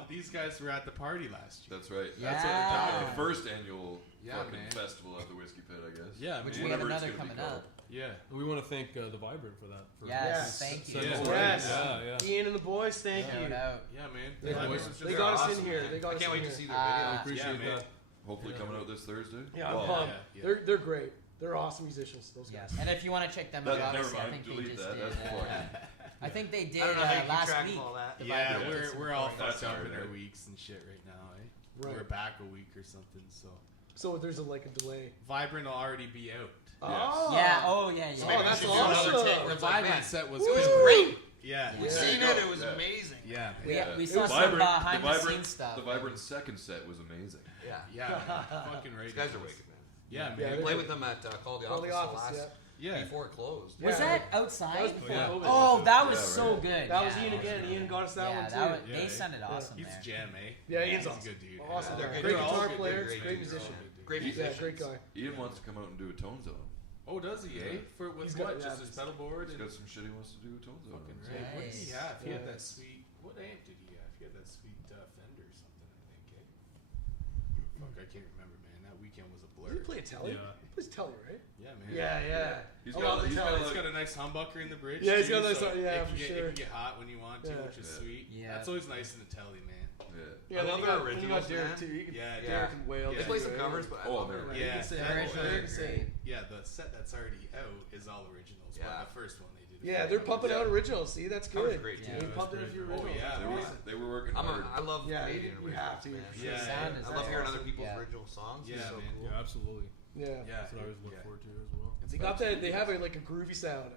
these guys were at the party last year. That's right. Yeah. That's the first annual Yeah, fucking man. festival at the Whiskey Pit, I guess. Yeah, Which man. we have Whenever it's another gonna be coming called. up. Yeah. We want to thank the Vibrant for that. For Yes, Yes. thank you. sending us Yes. that. Yeah, yeah. Ian and the boys, thank Shout you. out. Yeah, man. They, That boys- was just they got us awesome, in here. man. They got I us can't in wait here. to see their Uh, video. I appreciate Yeah, man. that. Hopefully coming out this Thursday. Yeah, Well, I'm pumped. yeah. They're great. They're awesome musicians. Those guys. Yes, and if you want to check them out, That- never obviously, I mind, think they delete just that, did. that's fucking- I think they did I don't know how you keep last track week. of all that. The Yeah, Vibrant did some we're all recording. fucked up hard, in our right? weeks and shit right now, eh? Right. We're back a week or something, so So there's a delay. Vibrant will already be out. Oh. Yeah. Oh yeah. Yeah. Oh, that's We should do another awesome. take where The it's like, Vibrant man, set was it was good. great. Yeah. We've Yeah. seen Yeah. it. It was Yeah. amazing. Yeah. We, Yeah. we It saw was some behind the Vibrant, scenes stuff. the Vibrant second set was amazing. Yeah. Yeah. Man. Fucking right. These guys are wicked, man. Yeah, Yeah, man. they're We played good. with them at Call the Call Office, the office. last, Yeah. Yeah. before it closed. Was Yeah. that That outside? was before Yeah. COVID. Oh, that was Yeah, so right. good. That was yeah. Ian again. Ian got us that Yeah, one too. that was, Yeah, they yeah. sounded awesome He's there. a jam, eh? Yeah, Ian's He's a awesome. good dude. Awesome. Yeah, guy. they're Great good. guitar They're player. great Great dudes. musician. Great Yeah, musicians. great guy. Ian wants to come out and do a Tone Zone. Oh, does he, eh? For with He's what? got- Just yeah, his pedal board He's and got some shit he wants to do a Tone Zone. fucking on. right. What did he have? He had that Nice. sweet. What amp did he have? He had that sweet Fender or something, I think. Eh? Fuck, I can't remember, man. That weekend was a blur. Did he play a telly? Yeah. He plays telly, right? Yeah, man. Yeah. He's Oh, got, the he's telly. got It's like, got a nice humbucker in the bridge. Yeah, he's too, got a nice- so yeah, it for can get, sure. It can get hot when you want to, Yeah. which is Yeah. sweet. Yeah. That's always nice in the telly, man. yeah. Yeah, I then love you their got, then you got originals, Derek man. too. You can, Yeah, Derek and Whale. They Yeah. play some covers, but I Oh, love they're their great. Yeah. They can sing. Their originals They are can sing. Yeah, the set that's already out is all originals. Yeah. But the first one they did. Yeah, they're pumping out originals. See, that's Covers good. are great, too. Yeah. They pumped in a That's few great. originals. Oh, yeah. They were, they were working I hard. love Yeah, Canadian you have originals, to. man. Yeah. Sound is I love hearing other awesome. people's Yeah. original songs. It's Yeah, so man. cool. Yeah, absolutely. Yeah. Yeah. That's what I always look Yeah. forward to as well. They got that. They have like a groovy sound.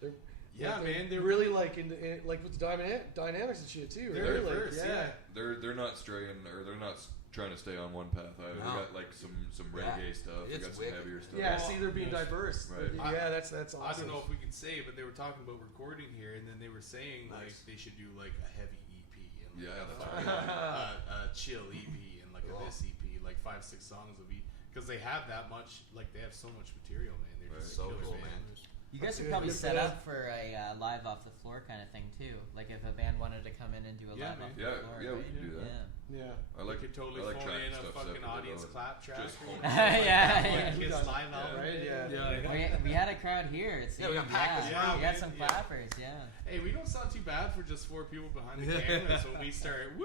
They're Yeah, like, man. They're really like like with the dynamics and shit too. They're Right? diverse, Like, yeah. They're not straying, or they're not trying to stay on one path either. They No. got like some Yeah. reggae stuff. They It's got some wicked. heavier stuff. Yeah, Well, see, they're being yes. diverse. Right. Yeah, that's awesome. I don't know if we can say, but they were talking about recording here, and then they were saying like Nice. they should do like a heavy EP and like Yeah, a, that's fucking, right. a chill EP and like Cool. a this EP, like 5-6 songs will be because they have that much, like they have so much material, man. They're just So killer, cool, man. man. You guys Good, are probably good for set them. up for a live off the floor kind of thing too. Like if a band wanted to come in and do a Yeah, live man. off the Yeah, floor. yeah, we right? can do that. Yeah. Yeah. I like You could totally I like phone tracking in a stuff fucking separately, audience though, and clap track. just or phone something it. like Yeah, that. yeah. Like Kiss Yeah. Live album. Right? Yeah. we had a crowd here. It Yeah, we got seemed. packed. Yeah, we had some yeah. clappers. Yeah. Hey, we don't sound too bad for just 4 people behind the cameras when we start. Woo!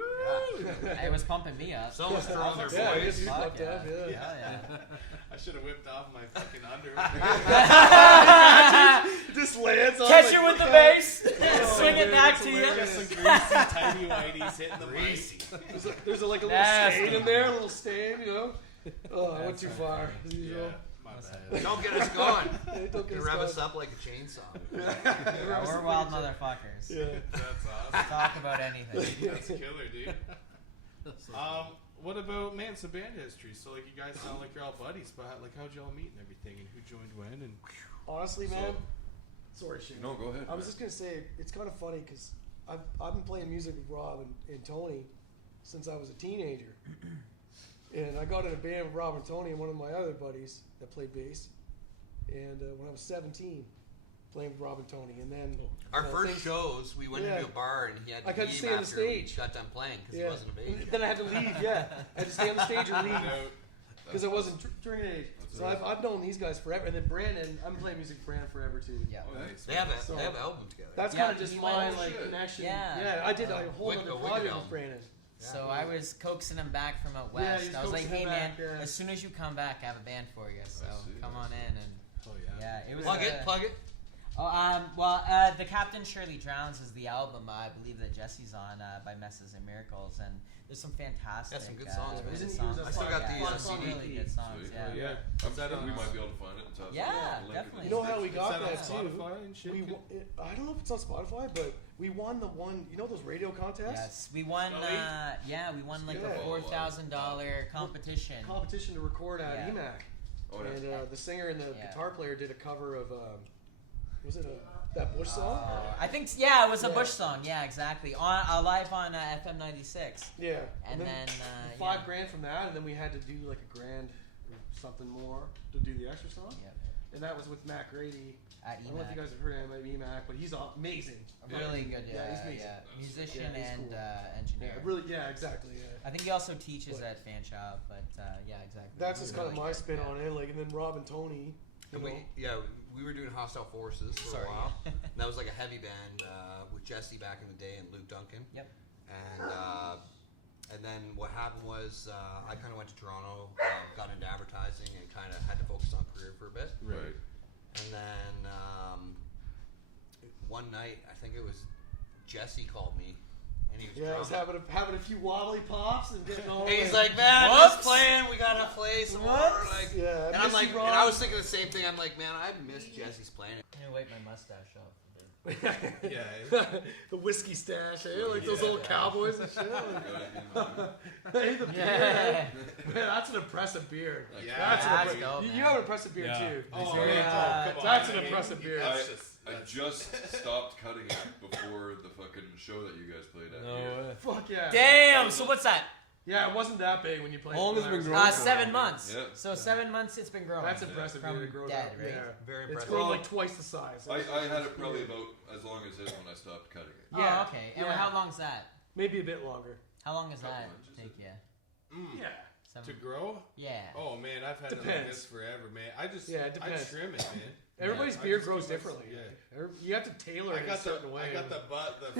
It was pumping me up. Someone's throwing their Yeah, I voice. guess you Fuck fucked up, yeah. I should have whipped off my fucking underwear. It just lands on Catch like, it with the bass. Swing it dude, back it's to hilarious. Just some greasy tiny whiteys hitting the mic. There's like a little Nasty. stain in there, a little stain, you know. Oh, I went too far. As Yeah, usual. my bad. Don't get us going. Hey, don't get You us rev us going. up like a chainsaw. Yeah, we're wild motherfuckers. Yeah. That's awesome. Talk about anything. That's killer, dude. What about some band history? So like you guys sound like you're all buddies, but like how'd y'all meet and everything, and who joined when? And Honestly, man. Sorry, Shane. No, go ahead. I was man. just gonna say it's kind of funny because I've been playing music with Rob and Tony since I was a teenager, and I got in a band with Rob and Tony and one of my other buddies that played bass, and when I was 17, playing with Rob and Tony, and then Our first things- shows, we went into a bar and he had to I had to leave stay on the after we stage. got done playing because yeah. he wasn't a baby. Then I had to leave. Yeah, I had to stay on the stage and leave out. because I wasn't drinking age. So I've known these guys forever, and then Brandon, I'm playing music with Brandon forever too. Yeah. Oh, Nice. They have So- they have an album together. That's Yeah, kind of just he my went- like shit. connection. Yeah. I did a whole Wicked- other a wicked project album. with Brandon. So I was coaxing him back from out Yeah, west. he's I was like, coaxing "Hey him man, back, yeah. as soon as you come back, I have a band for you. So see, come I on see. in and Oh yeah. yeah, it was Plug it. Oh, the Captain Surely Drowns is the album I believe that Jesse's on by Messes and Miracles, and there's some fantastic. Yeah, some good songs, man. good Isn't songs. yours a I still got yeah, the, some CD. really good songs. Sweet. Yeah. Yeah. I'm Is that sure we on- might be able to find it and toss Yeah, it. Link it in definitely. the You know how we description. got Is that that on too? Spotify and shit? I don't know if it's on Spotify, but we won the one. You know those radio contests? Yes, we won. Scully? We won like Yeah. a $4,000 competition. Competition to record at Yeah. EMAC, Oh, yeah. and the singer and the Yeah. guitar player did a cover of was it that Bush song? I think it was a Yeah. Bush song. Yeah, exactly. On live on FM 96. Yeah, And then $5,000 from that, and then we had to do like $1,000 or something more to do the extra song, Yep. and that was with Matt Grady. At I don't know if you EMAC. guys have heard him at EMAC, but he's amazing. Really good. Yeah, Yeah, he's amazing. yeah. Musician Yeah, he's and cool. engineer. Yeah, really. Yeah, exactly. Yeah. I think he also teaches at Fan Shop, but yeah, exactly. That's Really just kind of good. my spin Yeah. on it. Like, and then Rob and Tony. You And know, we were doing Hostile Forces for Sorry. a while. And that was like a heavy band with Jesse back in the day and Luke Duncan. Yep. And then what happened was I kind of went to Toronto, got into advertising, and kind of had to focus on career for a bit. Right. And then one night, I think it was Jesse called me, and he was yeah, I was drunk. having a few wobbly pops and getting all. And he's like, like, man, Whoops. just playing. We gotta play some more. Whoops. Like, yeah, and I'm like, and I was thinking the same thing. I'm like, man, I miss Jesse's playing. I'm gonna wipe my mustache off. Yeah. the whiskey stash, eh? Like those Yeah. old cowboys and shit. Hey, the beard. Yeah. Man, that's an impressive beard. Yeah. That's That's an dope, you man. have an impressive beard Yeah. too. Oh, So, man, yeah, come on. that's an I mean, impressive beard. that's I just stopped cutting it before the fucking show that you guys played at. No here. way. Fuck yeah. Damn. So what's that? Yeah, it wasn't that big when you played. How long has it been growing? 7 months. Yeah. So 7 months it's been growing. That's impressive. From dude. It grows dead, up. right? Yeah. Very It's impressive. grown like twice the size. I had it probably about as long as his when I stopped cutting it. Yeah. Oh, okay. And Yeah. how long's that? Maybe a bit longer. How long does Couple that inches, take you? Yeah. To grow? Yeah. Oh man, I've had it like Depends. this forever, man. I it I depends. trim it, man. Everybody's Yeah, I beard just grows keep my- differently. Yeah. You have to tailor it in a certain way. I got the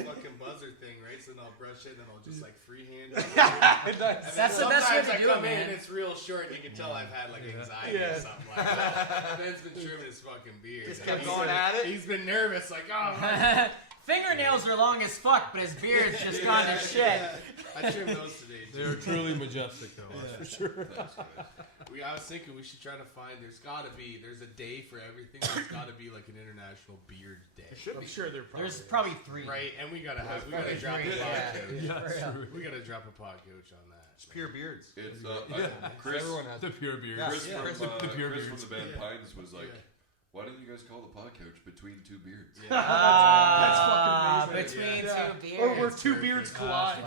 fucking buzzer thing, right? So then I'll brush it and I'll just like freehand. That's the best way to do it, I man. And it's real short. And you can tell I've had like anxiety Yeah. or something like that. Ben's been trimming his fucking beard. Just And kept he's going been- at it? He's been nervous, like, oh. Fingernails are long as fuck, but his beard's just gone to shit. Yeah. I trimmed those today. They're truly majestic, though. That's for sure. Thanks, guys. I was thinking we should try to find. There's a day for everything. There's got to be like an international beard day, I'm sure they're probably. There's probably 3. right? And we gotta Probably drop a 3, yeah. podcast. Yeah, For real. true. We gotta drop a Podcouch on that. It's pure beards. It's Yeah. Chris. Everyone has. The pure beard. Yeah. Chris Yeah. from The pure Chris beards. from the band Yeah. Pines was like, Yeah. "Why didn't you guys call the Podcouch between two beards?" That's fucking amazing. Between Yeah. two beards. Or where two beards collide.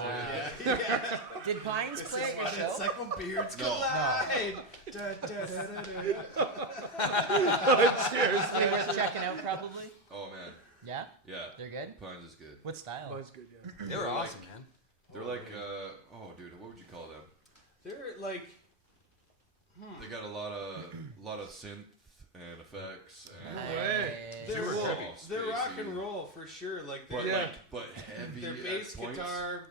Yeah. Did Pines play at your show? It's like when beards No. collide. Cheers. Pretty worth checking out, probably. Oh man, Yeah, yeah, they're good. Pines is good. What style? Oh, it's good, yeah. They were Like- awesome, man. They're like, oh, dude, what would you call them? They're like, They got a lot of synth and effects. And no way. Super heavy, They're rock spacey. and roll for sure. Like, But they're but heavy. their at bass points. guitar,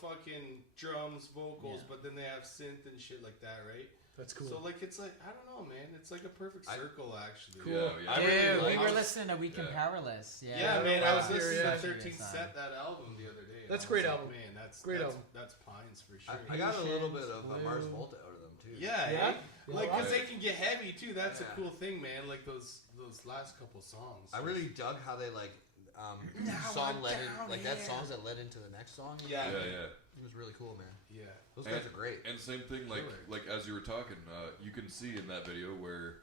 fucking drums, vocals, Yeah. but then they have synth and shit like that, right? That's cool. So like, it's like, I don't know, man. It's like a perfect circle, actually. Cool. Yeah, I Dude, really we like- were listening to Weekend Yeah. Powerless. Yeah, Yeah, man. I was Yeah. listening to Yeah. 13th Set, that album, the other day. and That's I a great was like, album. Man, that's Great that's, album. That's Pines for sure. I got a little bit of Blue. Mars Volta out of them too. Yeah, Yeah? eh? Like, Yeah. cause they can get heavy too. That's Yeah. a cool thing, man. Like those last couple songs. I really dug how they like song led in, like that songs that led into the next song. Yeah. Yeah. It was really cool, man. Yeah. Those guys are great. And same thing, like as you were talking, you can see in that video where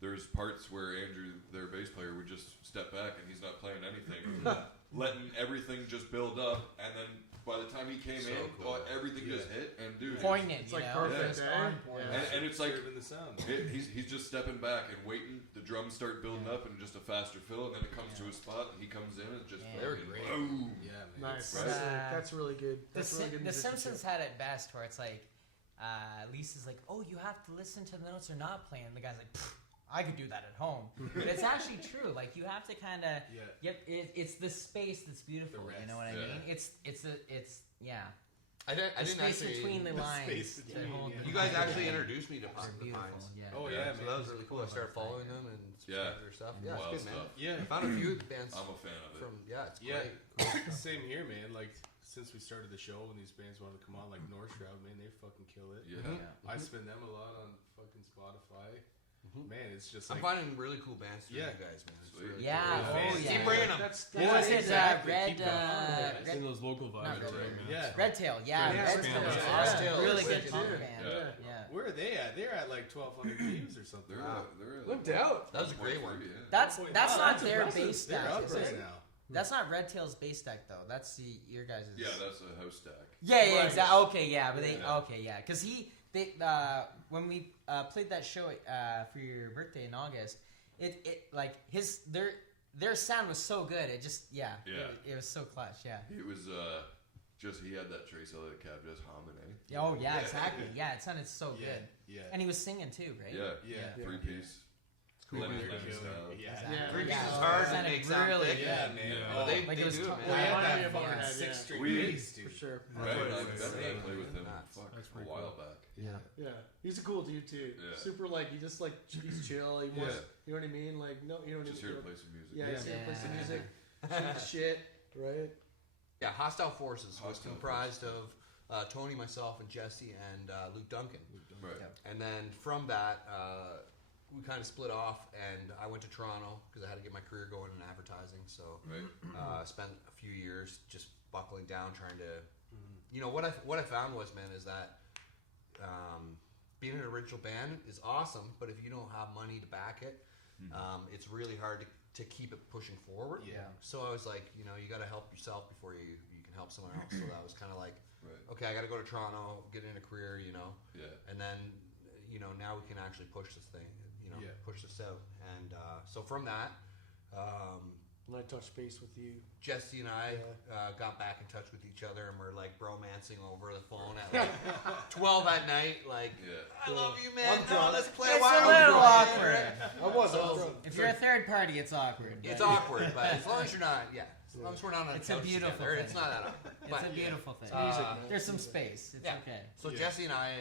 there's parts where Andrew, their bass player, would just step back and he's not playing anything, letting everything just build up, and then by the time he came So in, cool. everything just hit, and dude, poignant. It's you like know? perfect, Just eh? on point. Yeah. and it's like Serving the sound. he's just stepping back and waiting. The drums start building up and just a faster fill, and then it comes to a spot, and he comes in and just Yeah. They're fucking great. boom. Yeah, man. Nice. Right. That's really good. The, That's really good. The musicianship. Simpsons had it best, where it's like, Lisa's like, "Oh, you have to listen to the notes they're not playing." The guy's like, "Pfft, "I could do that at home." But it's actually true. Like you have to kind of, Yeah. it's the space that's beautiful. The You know what I rest. mean? Yeah. It's yeah. I The didn't space actually. between the lines. space that between, hold yeah. the You guys line actually together. introduced me to They're the beautiful. Pines. Yeah. Oh Yeah. yeah, So man. that was really cool. I started following them and Yeah. subscribing to their stuff. Yeah, Wild it's good, man. stuff. Yeah. I found a few bands I'm a fan of it. from it's Yeah. great. Same here, man. Like since we started the show, when these bands wanted to come on, like North Shroud, man, they fucking kill it. Yeah. Yeah. I spin them a lot on fucking Spotify. Man, it's just I'm like finding really cool bands through Yeah. you guys, man. It's Sweet. really Yeah. cool. Oh, Keep yeah. bringing them. That's What was it? exactly. Red, Keep going. It's in those local vibes, Not right, really. man? Yeah. Red Tail. Yeah, Yeah, Red Red Tail. Tail. is Yeah. awesome. Really Red good Tail. punk Yeah. band. Yeah. Yeah. Where are they at? They're at like 1,200 views or something. They're No doubt. That was a great one. Yeah. That's Wow, not that's their impressive. bass They're stack. up Is right it? now. That's not Red Tail's bass stack though. That's your guys'. Yeah, that's a house stack. Yeah, Right. exactly. Okay, yeah, but they Yeah. okay, yeah, because they when we played that show for your birthday in August, it like their sound was so good. It just Yeah. it was so clutch. Yeah. He was he had that Trace Elliott cab just humming, eh? Oh yeah, exactly. Yeah, it sounded so Yeah, good, yeah, and he was singing too, right? Yeah. yeah. Three piece. cool, Leonard man. Lemon style. Yeah. Exactly. Three Yeah, pieces it hard to sounded make sound really thick. good. Yeah, man. Yeah. Oh, They Like it was do it, totally- man. well, Yeah, yeah, yeah, that yeah, fucking yeah. six string We- bass, dude. For sure. Right, That's I what bet it I is. played with him Nuts. That's a pretty while cool. back. Yeah, yeah. He's a cool dude too. Yeah. Super like he just like he's chill. He wants, you know what I mean? Like no, you don't Just need here to to. play some music. Yeah, he's here to play some Yeah. music, shoot the shit, right? Yeah, Hostile Forces was Hostile comprised of Tony, myself, and Jesse, and Luke Duncan. Right. Yeah. And then from that, we kind of split off, and I went to Toronto because I had to get my career going in advertising. So Right. spent a few years just buckling down, trying to, you know, what I found was, man, is that being an original band is awesome, but if you don't have money to back it, it's really hard to keep it pushing forward. Yeah. So I was like, you know, you got to help yourself before you can help someone else. So that was kind of like, Right. okay, I got to go to Toronto, get in a career, you know, Yeah. and then, you know, now we can actually push this thing, you know, Yeah. push this out. And so from that, And I touched base with you. Jesse and I got back in touch with each other, and we're like bromancing over the phone at like 12 at night. Like, Yeah. I love you, man. I'm No, drunk. let's play It's while a we're little drunk." awkward. I was. I So- was drunk. If you're a third party, it's awkward. It's but awkward, but as long as you're not, as long as we're not on It's a couch beautiful together, thing. it's not that awkward. It's But, a beautiful thing. Music, man. There's some space. It's Yeah. okay. So Yeah. Jesse and I,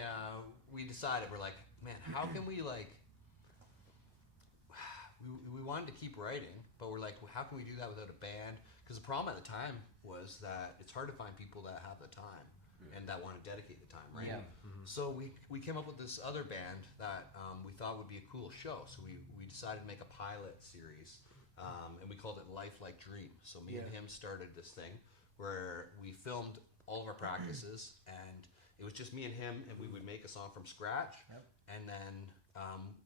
we decided, we're like, man, how can we like, we wanted to keep writing, but we're like, well, how can we do that without a band? Because the problem at the time was that it's hard to find people that have the time and that want to dedicate the time, right? Yeah. So we came up with this other band that we thought would be a cool show. So we decided to make a pilot series, and we called it Life Like Dream. So me and Yeah. him started this thing where we filmed all of our practices, and it was just me and him, and we would make a song from scratch. Yep. And then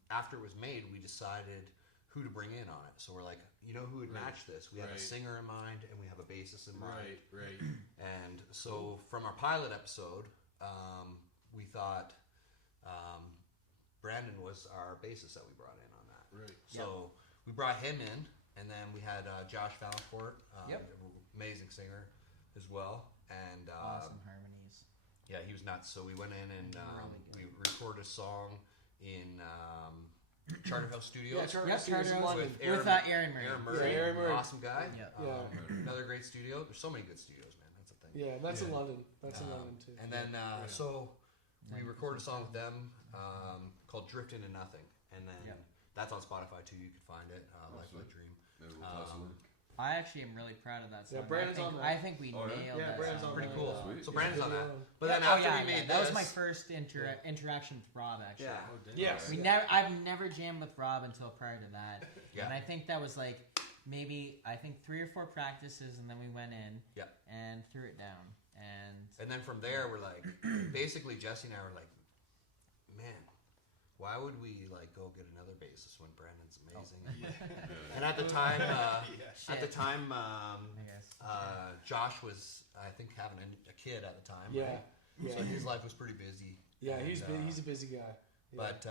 after it was made, we decided who to bring in on it. So we're like, you know who would Right. match this? We have a Right. singer in mind, and we have a bassist in mind. Right. And so from our pilot episode, we thought Brandon was our bassist that we brought in on that. Right. So we brought him in, and then we had Josh Valancourt, Yep. amazing singer as well. and Awesome harmonies. yeah, he was nuts. So we went in and we recorded a song in Charterhouse Studios. Yeah, Charterhouse Yep, Studios in Charterhouse London. with Aaron Murray. Aaron Murray, Yeah, Aaron Murray. awesome guy. Yeah. Yeah. Another great studio. There's so many good studios, man. That's the thing. Yeah, and that's in Yeah. London. That's in London too. And then so we recorded a song with them called "Drift Into Nothing," and then Yep. that's on Spotify too. You can find it. Life Like Dream. Maybe we'll toss a link. I actually am really proud of that song. Yeah, Brandon's I think, on that. I think we Oh, yeah? nailed Yeah, that Brandon's song. on Pretty that. cool. Sweet. So Brandon's on that. Video. But then Yeah, after we made that was this- my first interaction with Rob actually. Yeah. Oh, damn. Yes. I've never jammed with Rob until prior to that. Yeah. And I think that was like maybe 3 or 4 practices, and then we went in Yeah. and threw it down. And And then from there, we're like, basically Jesse and I were like, man, why would we like go get another bassist when Brandon's amazing? And at the time, Shit. I guess. Josh was, I think, having a kid at the time. Yeah. Right? Yeah. So his life was pretty busy. Yeah, And, he's a busy guy. Yeah. But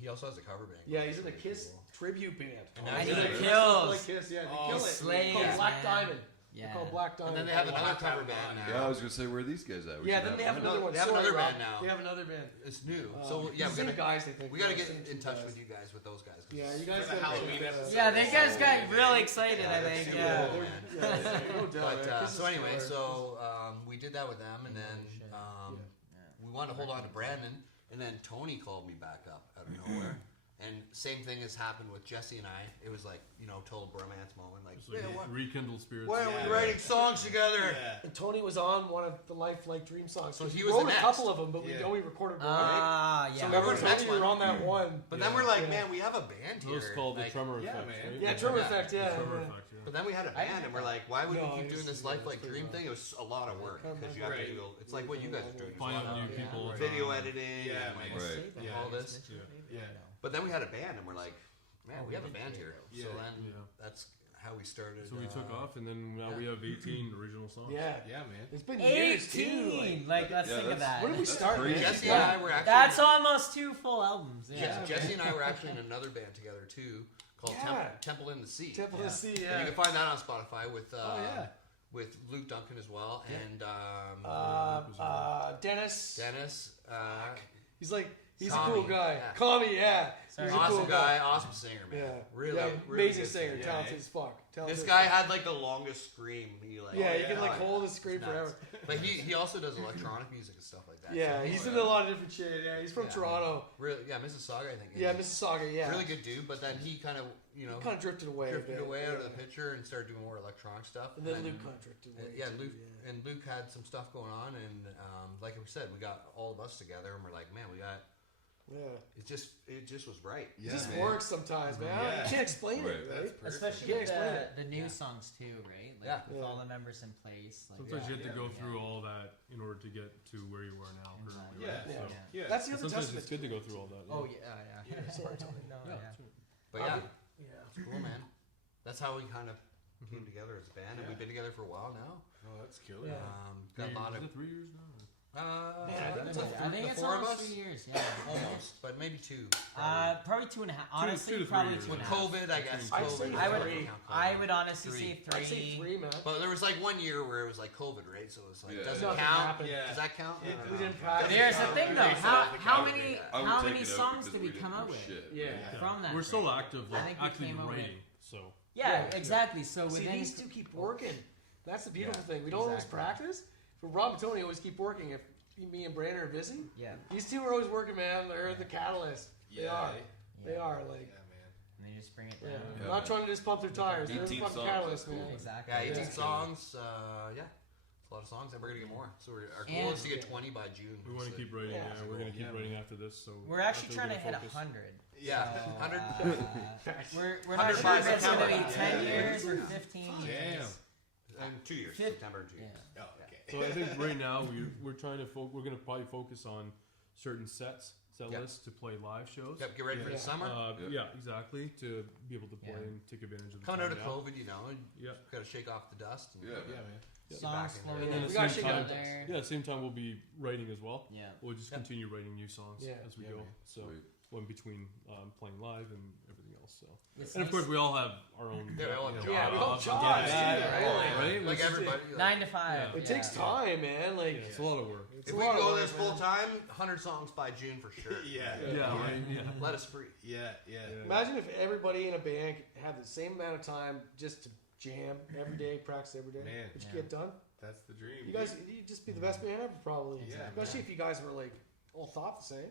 he also has a cover band. Yeah, which he's is in the pretty Kiss cool. tribute band. And now And he's he in a- kills. Like Kiss, yeah, they Oh, kill it. slays, Called Black man. Diamond. Yeah. They're called Black And Diamond. then they have Oh, another wow. cover band now. Yeah, I was gonna say, where are these guys at? We Yeah, should then they have have them. another one. They have Sorry, another Rob. band now. They have another band. It's new. So yeah, we same gotta, guys. I think we gotta get Same in touch guys. with you guys, with those guys. 'cause Yeah, you guys For the gotta Halloween check that out. episode. Yeah, they guys got really excited, Yeah, I they're think. super Yeah. cool, They're- man. yeah, no doubt. But man. Kiss so is anyway, killer. so we did that with them, and then Oh, shit. we wanted to hold on to Brandon, and then Tony called me back up out of nowhere. And same thing has happened with Jesse and I. It was like, total bromance moment. Like, So rekindle spirits. why are Yeah. we writing songs together? Yeah. And Tony was on one of the Life Like Dream songs. So he he was wrote the a next. couple of them, but we Yeah. only recorded one. Ah, yeah. So remember, Remember the next Tony, you were one? on that one. But then we're like, Yeah. man, we have a band It here. was called the Like, Tremor yeah, Effect, man. right? Yeah, Tremor Yeah. Effect, The yeah. Tremor yeah. Effect, yeah. But then we had a band, and we're like, why would No, we I keep doing just- this yeah, Life that's Like pretty Dream rough. thing? It was a lot of work because you have to Right. do. It's like what you guys are doing. Find There's a out lot new of people. Yeah. video editing. Yeah, and, like, man. Right. Yeah. all this. Yeah. But then we had a band, and we're like, man, we have a band here. Yeah. So then Yeah. that's how we started. So we took off, and then now we have 18 original songs. Yeah. Yeah, man. It's been years, too. 18! Like, let's Yeah, think of that's- that. When did we start, crazy. man? Jesse and I were actually. That's almost 2 full albums. Jesse, Yeah. Jesse and I were actually in another band together too, called Yeah. Temple in the Sea. Temple Yeah. of the Sea, And yeah. you can find that on Spotify with yeah. with Luke Duncan as well, and Dennis. Dennis. He's a Tommy, cool guy. yeah. Tommy, yeah. Sorry. He's a Awesome cool guy, awesome singer, man. Yeah. Really, yeah, really amazing good singer, Yeah, talented eh? as fuck. This Talented guy as had like the longest scream. He like, fuck. Yeah, he can like yeah. hold his screen It's forever. nuts. But he also does electronic music and stuff like that. Yeah, So he's in a lot of different shit. Yeah, he's from Yeah. Toronto. really, yeah, Mississauga, I think. Yeah, He's Mississauga. Yeah, a really good dude. But then he kind of, kind of drifted away. a drifted bit, away out of yeah. the picture and started doing more electronic stuff. And then Luke kind of drifted away. Yeah, too, Luke and Luke had some stuff going on, and like we said, we got all of us together, and we're like, man, we got Yeah. it just was right. It Yeah, just man. works sometimes, man. Yeah. You can't explain Right. it, That's right? perfect. Especially Can't with explain it. the new Yeah. songs too, right? Like Yeah. with Yeah. all the members in place. Like, Sometimes you have to Yeah. go through all that in order to get to where you are now. Currently, Yeah. right? Yeah. So, Yeah. That's the but other sometimes testament. it's good to go through all that. Oh yeah. Sorry, Tony. No, Yeah, yeah. that's right. But yeah, Yeah. it's cool, man. That's how we kind of came together as a band, and Yeah. we've been together for a while now. Oh, that's killer. Yeah. Got a lot Is of it 3 years now? I think it's the four of almost us? 3 years. Yeah, almost, but maybe 2. probably 2.5. Honestly, 2 to 3 probably years. 2.5. COVID, I guess. I'd COVID. say I would- three. I would honestly Three. say 3. I'd say 3, man. But there was like 1 year where it was like COVID, right? So it was like, Yeah. does it Nothing count? happened. Yeah. Does that count? It- I don't We know. didn't practice. There's the thing though. Based How off the how calendar, many yeah. I would how take many it out songs because did we didn't come do out with? shit. Yeah. Yeah. From that We're still period. active, I like think we actively came out with- writing. So Yeah, Yeah. exactly. So See, within these two keep working. That's the beautiful thing. We don't always exactly. practice, but Rob and Tony always keep working. If me and Brandon are busy, yeah, these two are always working, man. They're the catalyst. They Yeah, are. eh? They are like. Yeah, man. and they just bring it Yeah. down. Yeah, I'm not man. trying to just pump their tires. They're the 18 fucking songs, catalyst, that's man. cool. Exactly. Yeah, 18 Yeah. songs. Yeah, it's a lot of songs, and we're gonna get more. So our goal And- is to get 20 by June. we want to So- keep writing. Yeah. Yeah, we're going to keep Yeah, writing man. after this. So We're actually that's trying to where hit we're gonna focus. 100. Yeah, So, 100. we're not 100 sure by if it's going to be September. 10 Yeah. years or 15 years. Damn. And 2 years, Fif- September and 2 Yeah. years. Oh, okay. So I think right now we're trying to we're going to probably focus on certain set Yep. lists to play live shows. Yep, get ready for Yeah. the summer. Yep. Yeah, exactly. To be able to play Yeah. and take advantage of the Coming out time of now. COVID, and Yeah. got to shake off the dust. And Yeah, Yeah, man. Songs back in flowing there. And then in. at We the gotta same shake time, out there. yeah, at the same time we'll be writing as well. Yeah. We'll just Yep. continue writing new songs Yeah. as we Yeah, go. man. So Sweet. in between playing live and everything else. So, It's and of nice. course, we all have our own. Yeah, we all have you know, Yeah, we all jobs jobs, on top of that, yeah, right? Like It's- everybody. 9 to 5. Yeah. It takes time, man. Like yeah, it's a lot of work. it's If a we lot go of this work, full man. time, 100 songs by June for sure. Yeah. Yeah, right. Yeah. Let us free. Yeah. Imagine if everybody in a band had the same amount of time just to jam every day, practice every day. Man. Would you Yeah. get done? That's the dream. You guys, you'd just be the best band ever, probably. Yeah, Especially if you guys were like all thought the same,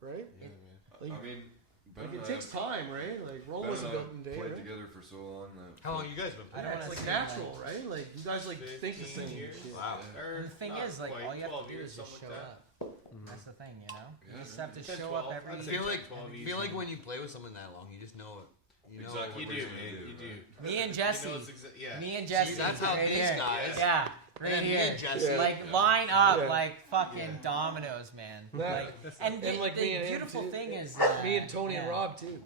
right? Yeah, man. Like, I mean, Ben like it and takes time, right? Like Rome Ben wasn't and I built in a day, played right? together for so long that How long you guys been I playing? don't Yeah, wanna it's like see natural, that. right? Like you guys like think the 15 same. years. Shit. Wow. Or And the thing not is, like, quite, all you have 12 to do years, is just something show like up. That's the thing, you know? Yeah, You just have to 10, show 12, up I'd every I say feel like 12 when you play with someone that long, you just know it. You know Exactly. You what do, they're what man. you're You gonna do. Me and Jesse. You know, it's yeah. Me and Jesse. that's how right these here. guys- Yeah, And right then me here. and Jesse. Yeah. Like line up Yeah. like fucking Yeah. dominoes, man. That- Like, and the, like the me and him, beautiful too. thing is Me and Tony and yeah, Rob too.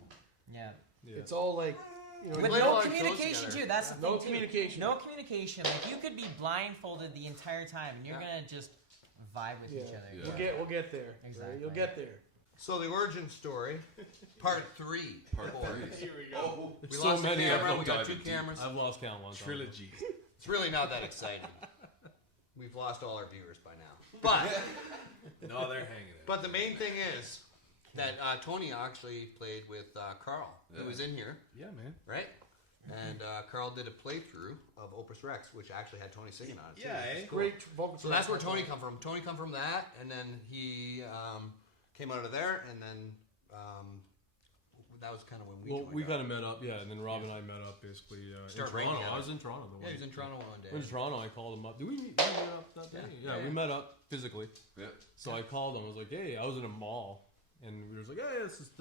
Yeah. Yeah. It's all like you know. With played a no lot of shows communication together. too. That's the thing No too. communication. No communication. Like you could be blindfolded the entire time, and you're gonna just vibe with Yeah. each other. Yeah. We'll get there. Right? Exactly. You'll get there. So the origin story, part 3. part three. Here we go. Oh, We So lost many a of camera. them We got dive 2 in deep. cameras. I've lost count one time. Trilogy. It's really not that exciting. We've lost all our viewers by now. But No, they're hanging it. but the main thing is that Tony actually played with Carl, Yeah. who was in here, Yeah, man. right? And Carl did a playthrough of Opus Rex, which actually had Tony singing on it. Too, Yeah, which is eh? cool. Great vocal. So that's where track. Tony come from. Tony come from that, and then he came out of there, and then that was kind of when we. Well, joined we up. kind of met up. Yeah, and then Rob and I met up basically in Start Toronto. writing together. I was in Toronto. The Yeah, he was in Toronto one day. In Toronto, I called him up. Did we meet up that day? Yeah, Yeah. we met up physically. yeah. So I called him. I was like, "Hey, I was in a mall," and we was like, "Hey, let's just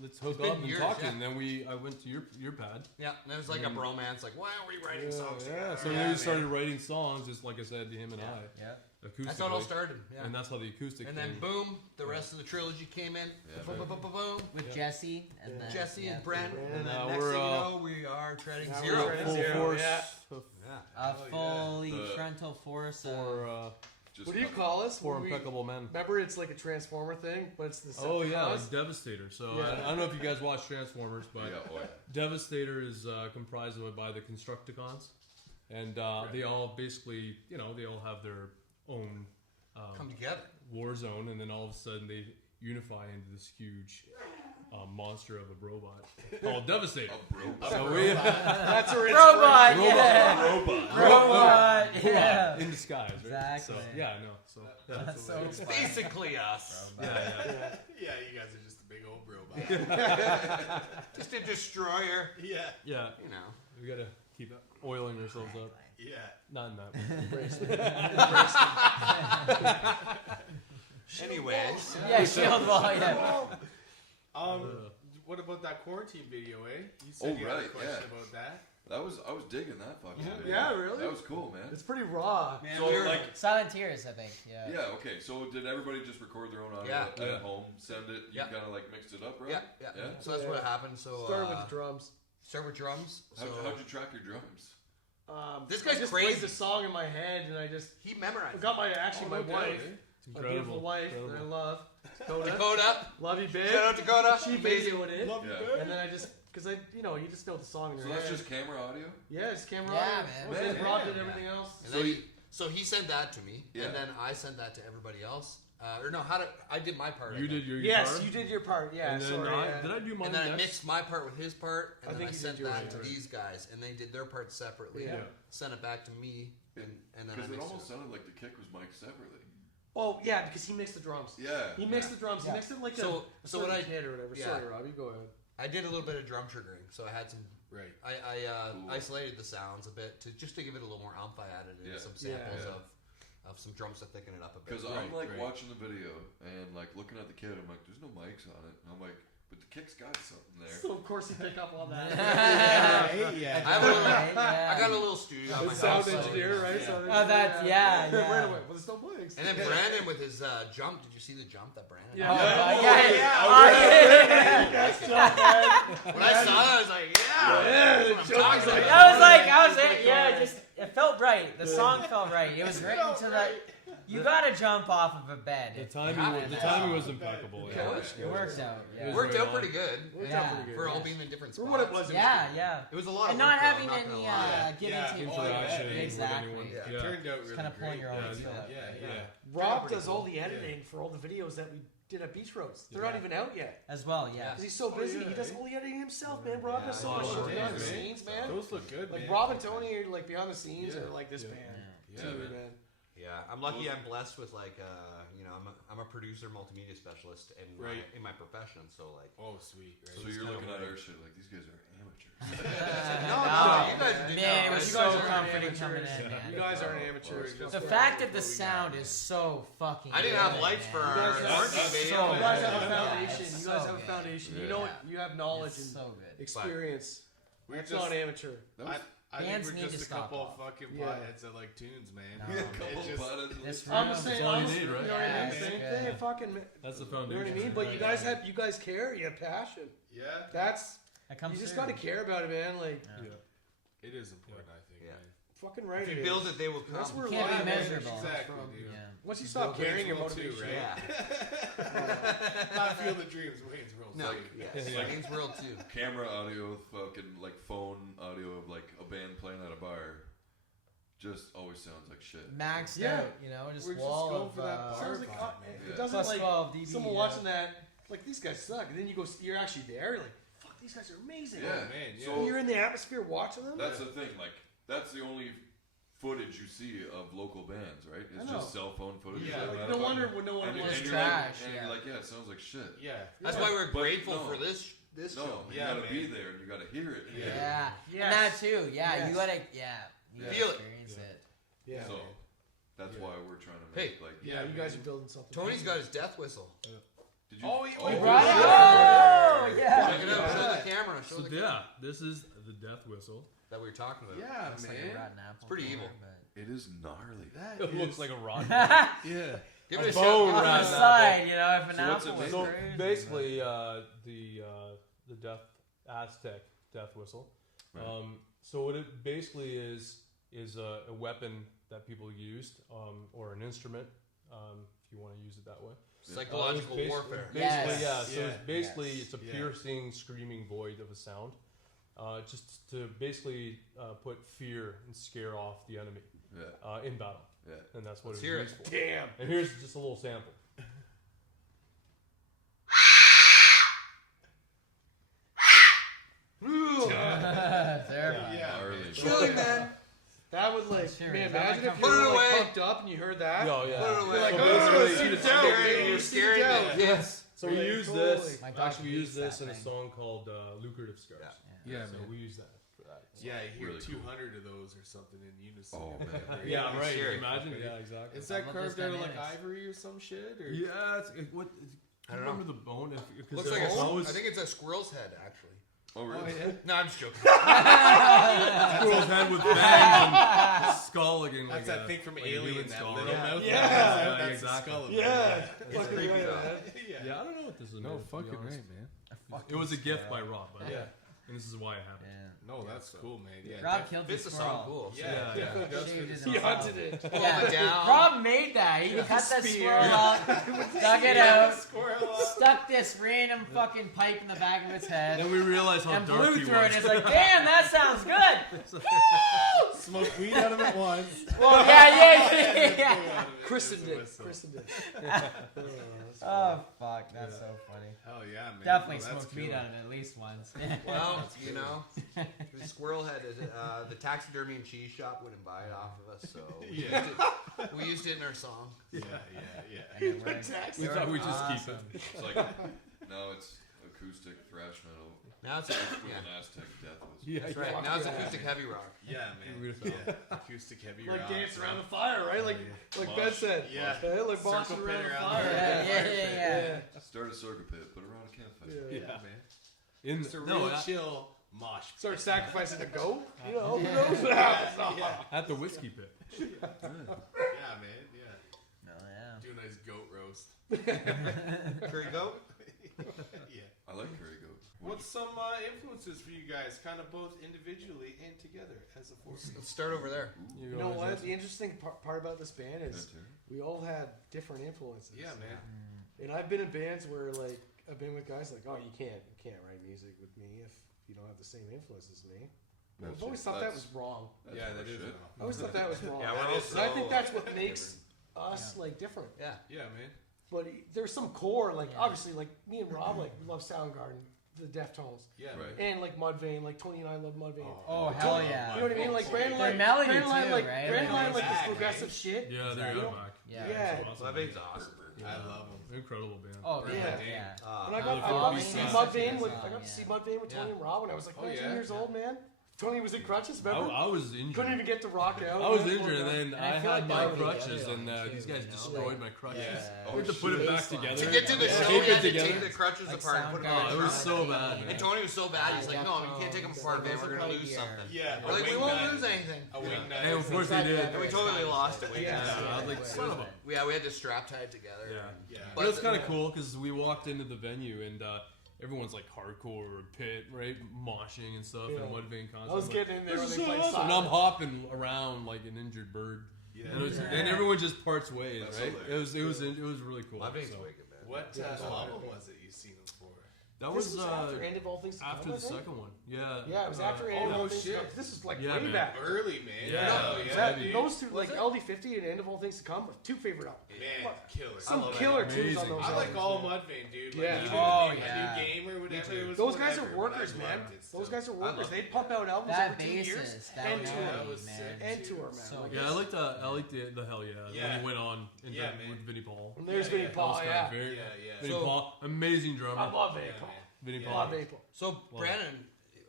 let's hook been up and years, talk." yeah. And then I went to your pad. Yeah, and it was like a bromance. Like, why aren't we writing songs Yeah. together? So Yeah, then we man. started writing songs, just like I said to him and I, Yeah. acoustically. That's how it all started. Yeah. And that's how the acoustic. And then came. boom, the rest of the trilogy came in. Yeah, Boom, boom, boom, boom, boom. With Yeah. Jesse and then Jesse yeah. and Brent, Brent. and then Now next we're, thing you know, we are treading now we're zero. treading full zero, force yeah. Yeah. A Oh, yeah. fully The- frontal force. for Just What do you cut- call us? for When we- impeccable men. Remember, it's like a Transformer thing, but it's the Oh yeah, Decepticons? like Devastator. So Yeah. I don't know if you guys watch Transformers, but Yeah, oh yeah. Devastator is comprised of by the Constructicons, and they all basically, they all have their own Come together. war zone, and then all of a sudden they unify into this huge monster of a robot called Devastator. A bro. So we That's where it's Robot, yeah. Robot. Robot, yeah. in disguise, right? Exactly. So yeah, no. So yeah, That's so It's funny. basically us. yeah. Yeah. Yeah, you guys are just a big old robot. Just a destroyer. yeah. Yeah, You know. we gotta keep oiling ourselves up. Yeah. Not in that. Anyways. Yeah, shield wall, yeah. What about that quarantine video, eh? You said Oh, you had a right, question yeah. about that. I was digging that fucking Yeah, video. yeah, really? That was cool, man. It's pretty raw. Man, So we were like, Silent Tears, I think. Yeah. yeah, okay. So did everybody just record their own audio Yeah. at Yeah. home, send it? You Yeah. kind of like mixed it up, right? yeah. Yeah? So that's Yeah. what happened. So Started with the drums. start with drums. So How'd you track your drums? This I guy's just crazy. played the song in my head, and I he memorized. got my my Okay. wife, It's my incredible. beautiful wife that I incredible. love, Dakota. Dakota. Love you, babe. Shout out Dakota. She Amazing. videoed it, Yeah. and then I just because you just know the song in your So that's head. just camera audio? Yeah, it's camera. Yeah, on. man. And then Man, Rob did yeah. everything else. And So then you- so he sent that to me, Yeah. and then I sent that to everybody else. Or no, I did my part. I You think. did your Yes, guitar? you did your part. Yeah, And then sorry. I, yeah. did I do mine And then I next? mixed my part with his part, I and then think I you sent did yours that to first. these guys, and they did their part separately. Yeah. Sent it back to me, and then I Because it mixed almost it. sounded like the kick was mic'd separately. Oh yeah, because he mixed the drums. Yeah. He mixed the drums. Yeah. He mixed it like So- a so what certain I- kid or whatever. yeah. Sorry, Rob, you go ahead. I did a little bit of drum triggering, so I had some. Right. I Cool. isolated the sounds a bit to just to give it a little more oomph. I added in Yeah. some samples Yeah. of some drums to thicken it up a bit. Because I'm like right. watching the video and like looking at the kid, I'm like, there's no mics on it. And I'm like, but the kick's got something there. So of course he pick up on that. Yeah. I have a little. Right, yeah. I got a little studio. at The my sound house, so- engineer, right? Yeah. Sound Oh, that's- engineer, yeah, yeah. Right away. Well, there's no mics. And then Brandon with his jump. Did you see the jump that Brandon? Yeah. Oh, did? yeah. When I saw that, I was like, yeah. Yeah, That's what the I'm talking joke's like- about. I was it. Yeah, just it felt right. The song felt right. It was written to the. You gotta jump off of a bed. The timing was impeccable. Yeah. It works out. It Yeah. was Worked right out on. pretty good. Worked out Yeah, pretty good, for all yeah. being in different For spots. what it was. Yeah. It was a lot And of work, not though, having I'm not any gonna lie. give Yeah. and take. Interaction with Exactly. anyone. It Yeah. turned out really Kind of pulling great. your own Yeah, feel. Yeah. Rob Pretty does cool. all the editing for all the videos that we did at Beach Roads. They're not Yeah. even out yet. As well, yeah. Because he's so busy, yeah, he does eh? all the editing himself, man. Rob does so Yeah, much oh, shit yeah, behind the man. scenes, man. Those look good, Like man. Rob and Tony are like behind the scenes Yeah. and like this Yeah. band. Yeah, Too, man. man. Yeah, I'm lucky. I'm blessed with like, I'm a producer, multimedia specialist in my profession. So like, Oh, sweet. Right. So you're looking at our shit like these guys are amateurs. no, you guys do Man, it not. was You so guys aren't comforting amateurs. coming in, You man. guys aren't amateurs. Well, The Just fact fucking- that the sound is so fucking I didn't have good, lights man. for You our guys have- marketing that's video. so You guys have a Yeah, foundation. it's You guys so have a good. foundation. You Yeah. know what? You have knowledge It's and so good. experience. We're That's just not amateur. That was, I think Bands we're need to just a stop couple off. fucking Yeah. potheads that like tunes, man. No. yeah, a It couple just- buttons. This I'm room- the same. That's all you I'm the- need, right? You know what I Yeah, mean? it's Same good. thing. Fucking. That's the You know foundation. what I mean? But you guys care. You have passion. Yeah, That's That comes you just through. got to care about it, man. Like Yeah. it is important, I think, Yeah. man. fucking right. If you it build is. it, they will come. That's where Can't be live miserable. comes Exactly, from. dude. Yeah. Once you stop Wayne's caring, your World too, motivation. right? Yeah. Not Field of Dreams, Wayne's World. No. too. Yes. Yeah. Wayne's World too. Camera audio, fucking like phone audio of like a band playing at a bar, just always sounds like shit. Maxed Yeah. out, you know, just We're just wall going of for that bar. Sounds like Power pop, it man. doesn't plus like 12 dB. someone yeah. watching that. Like these guys suck, and then you go. You're actually there. You're like, fuck, these guys are amazing. Yeah. Oh, man, yeah. And you're in the atmosphere watching them. That's the thing. Like that's the only footage you see of local bands, right? It's I know. just cell phone footage. Yeah, of like, that no fucking- wonder no one and, wants and to. you're like, trash, and yeah. you're like, yeah, it sounds like shit. Yeah. That's Yeah. why we're But grateful no. for this No, show. you Yeah, gotta be man. there and you gotta hear it. Yeah. Yes. And that too. Yeah, Yes. you gotta. Yeah. You Yeah. gotta Feel it. experience it. Yeah. So that's Yeah. why we're trying to Hey. make like. Yeah, you guys are building something. Tony's got his death whistle. Did you? Oh, you You yeah. brought it? Yeah. Oh, yeah. Check it out. Show the camera. Show So the camera yeah, this is the death whistle. that we were talking about. Yeah, Looks like a man. rotten apple. It's pretty from evil. there, It is gnarly. That It looks is- like a rock. yeah. Give A it a bone shot. but on rotten the apple. side, you know, if an So what's apple it was made? So crazy, basically, the death Aztec death whistle. Right. So what it basically is a weapon that people used, or an instrument, if you want to use it that way. Psychological It's warfare. Basically, Yes. yeah. So Yeah. it's basically Yes. it's a Yeah. piercing, screaming void of a sound, just to basically put fear and scare off the enemy Yeah. in battle, Yeah. and that's what Let's it's hear used it. for. Damn. And here's just a little sample. there. Yeah. Gnarly. man. Chilling, man. That would like, Sure, man, that imagine might if come- you Put were it like away. pumped up and you heard that. Oh yeah. Put it away. You're like, So oh, basically- sit It's down, scaring man. you, Sit scaring down. the kids. So we Yeah, use totally. this. My dog Actually, we use hates this that in a thing. song called "Lucrative Scars." Yeah. Yeah, So man. we use that for that. Yeah, you hear Really cool. 200 of those or something in unison. Oh, man. Yeah, right. Sure. Imagine. Yeah, exactly. Is that I love those carved out of like dynamics. ivory or some shit? Or? Yeah, what? I don't remember the bone. Looks like I think it's a squirrel's head, actually. Oh really? No, I'm just joking. squirrel's head with fangs and skull looking like That's that a, thing from like a Alien, human that skull, little right? mouth. Yeah. That's exactly. the skull of it. Yeah. It's Fucking creepy, right, though. man. Yeah, I don't know what this is. No, made of, to be fucking honest. right, man. It was a gift by Rob, but Yeah. and this is why I have it. Yeah. No, that's cool, man. Yeah. Rob killed the Fits the song squirrel. cool. Yeah. Yeah. Definitely does Shaved fit his the He song. hunted it. Yeah. it down. Rob made that. He cut that spear. squirrel out, dug it out, Squirrel up. stuck this random fucking pipe in the back of its head, Then we realized how and dark blew he through it. was. It's like, damn, that sounds good. Smoked weed out of it once. Well, yeah. Christened it. Christened it. Oh fuck, that's so funny. Hell yeah, man. Definitely No, that's smoked meat killer. out of it at least once. Well, you know, the squirrel head is the taxidermy and cheese shop wouldn't buy it off of us, so Yeah. we used it in our song. Yeah. And it worked. We thought we'd just keep Awesome. it. It's like now it's acoustic thrash metal Now it's with yeah, an Aztec death whistle. Yeah, that's right. Now it's acoustic heavy rock. Yeah, man. Beautiful. Yeah. Acoustic heavy Like rock. dance around the fire, right? Like Ben Mosh. said. Yeah. Like boxing Circle around pit the around fire. the Yeah. Start a circle pit, put around a campfire. Yeah. Yeah, man. In It's a real no, at, chill mosh. Start sacrificing a goat. You know, who knows what happens? Yeah. at the whiskey pit. Yeah, man. Yeah. Oh yeah. Do a nice goat roast. Curry goat. Yeah. I like curry goat. What's some influences for you guys, kind of both individually and together as a force. Let's start over there. You know what? The interesting part about this band is we all had different influences. Yeah, man. And I've been in bands where like I've been with guys like, oh, you can't write music with me if you don't have the same influences as me. I've always thought that was wrong. Yeah, that is. I always thought that was wrong. Yeah, we're and I think that's what makes us like different. Yeah. Yeah, man. But there's some core, like obviously, like me and Rob, like we love Soundgarden, the Deftones, Yeah, Right. and like Mudvayne. Like Tony and I love Mudvayne. Oh, hell yeah. You know what I mean? Like Brandon, Their like melody Brandon, too, like right? Brandon, Like, like this back, progressive shit. Yeah, they're You know? back. Yeah. Yeah. It's awesome. Mudvayne's awesome. I love them. Incredible band. Oh, Yeah. yeah. And I Really got cool. to see Yeah. Mudvayne with Yeah. I got to see Mudvayne with Tony Yeah. and Rob when I was like 19 yeah. years old, man. Tony was in crutches, remember? I was injured. Couldn't even get to rock out. I was Yeah. injured, and then And I I feel had like my that would be crutches, the and other one, these too, guys you know? destroyed my crutches. Yeah. We had to put it back together. To get to the show, Tape you it had to together. take the crutches Like apart and put them Soundgarden. on Oh, the it was truck. so bad, man. And Tony was so bad, he's like, no, you can't take them apart, man. Deftones. We're going to lose something. Yeah. We're like, we won't lose anything. A wing nut. And of course we did. And we totally lost it. Yeah. I was like, son of a. Yeah, we had to strap tie it together. Yeah. Yeah. But it was kind of cool because we walked into the venue and everyone's like hardcore pit, right? Moshing and stuff Yeah. and Mudvayne concert. I was getting in there when This they is so played awesome. And I'm Silence. hopping around like an injured bird. Yeah. And everyone just parts ways, That's right? hilarious. It was really cool. Mudvayne's so. wicked, man. What Yeah, album was it you seen them for? That This was was after End of All Things to after Come, I the think? second one. Yeah. Yeah, it was after End of oh, All Things to shit. Come. This is like Yeah, way man. back. Early, man. Yeah. Oh, Is yeah, that, dude. those two, like it? LD50 and End of All Things to Come, were two favorite albums. Man, killer. Some I love killer that. tunes on Amazing. those I like albums. all Mudvayne, dude. Like, Yeah. even Oh, the new, yeah. new game or whatever. It was Those guys whatever, are workers, but I man. loved it Those still. guys are I workers. love They pump out albums That every 2 years bassist, that and was tour. that was man. sick. And tour, man. So Like, Yeah, I liked the Hell Yeah. Yeah. When he went on and Yeah, did man. with Vinnie Paul. And there's Yeah, Vinnie yeah. Paul, Those yeah. guys, very- Yeah, yeah. Vinnie So- Paul, amazing drummer. I love Vinnie Yeah, Paul. man. Vinnie Yeah. Paul. Love Vinnie Paul. So, Brandon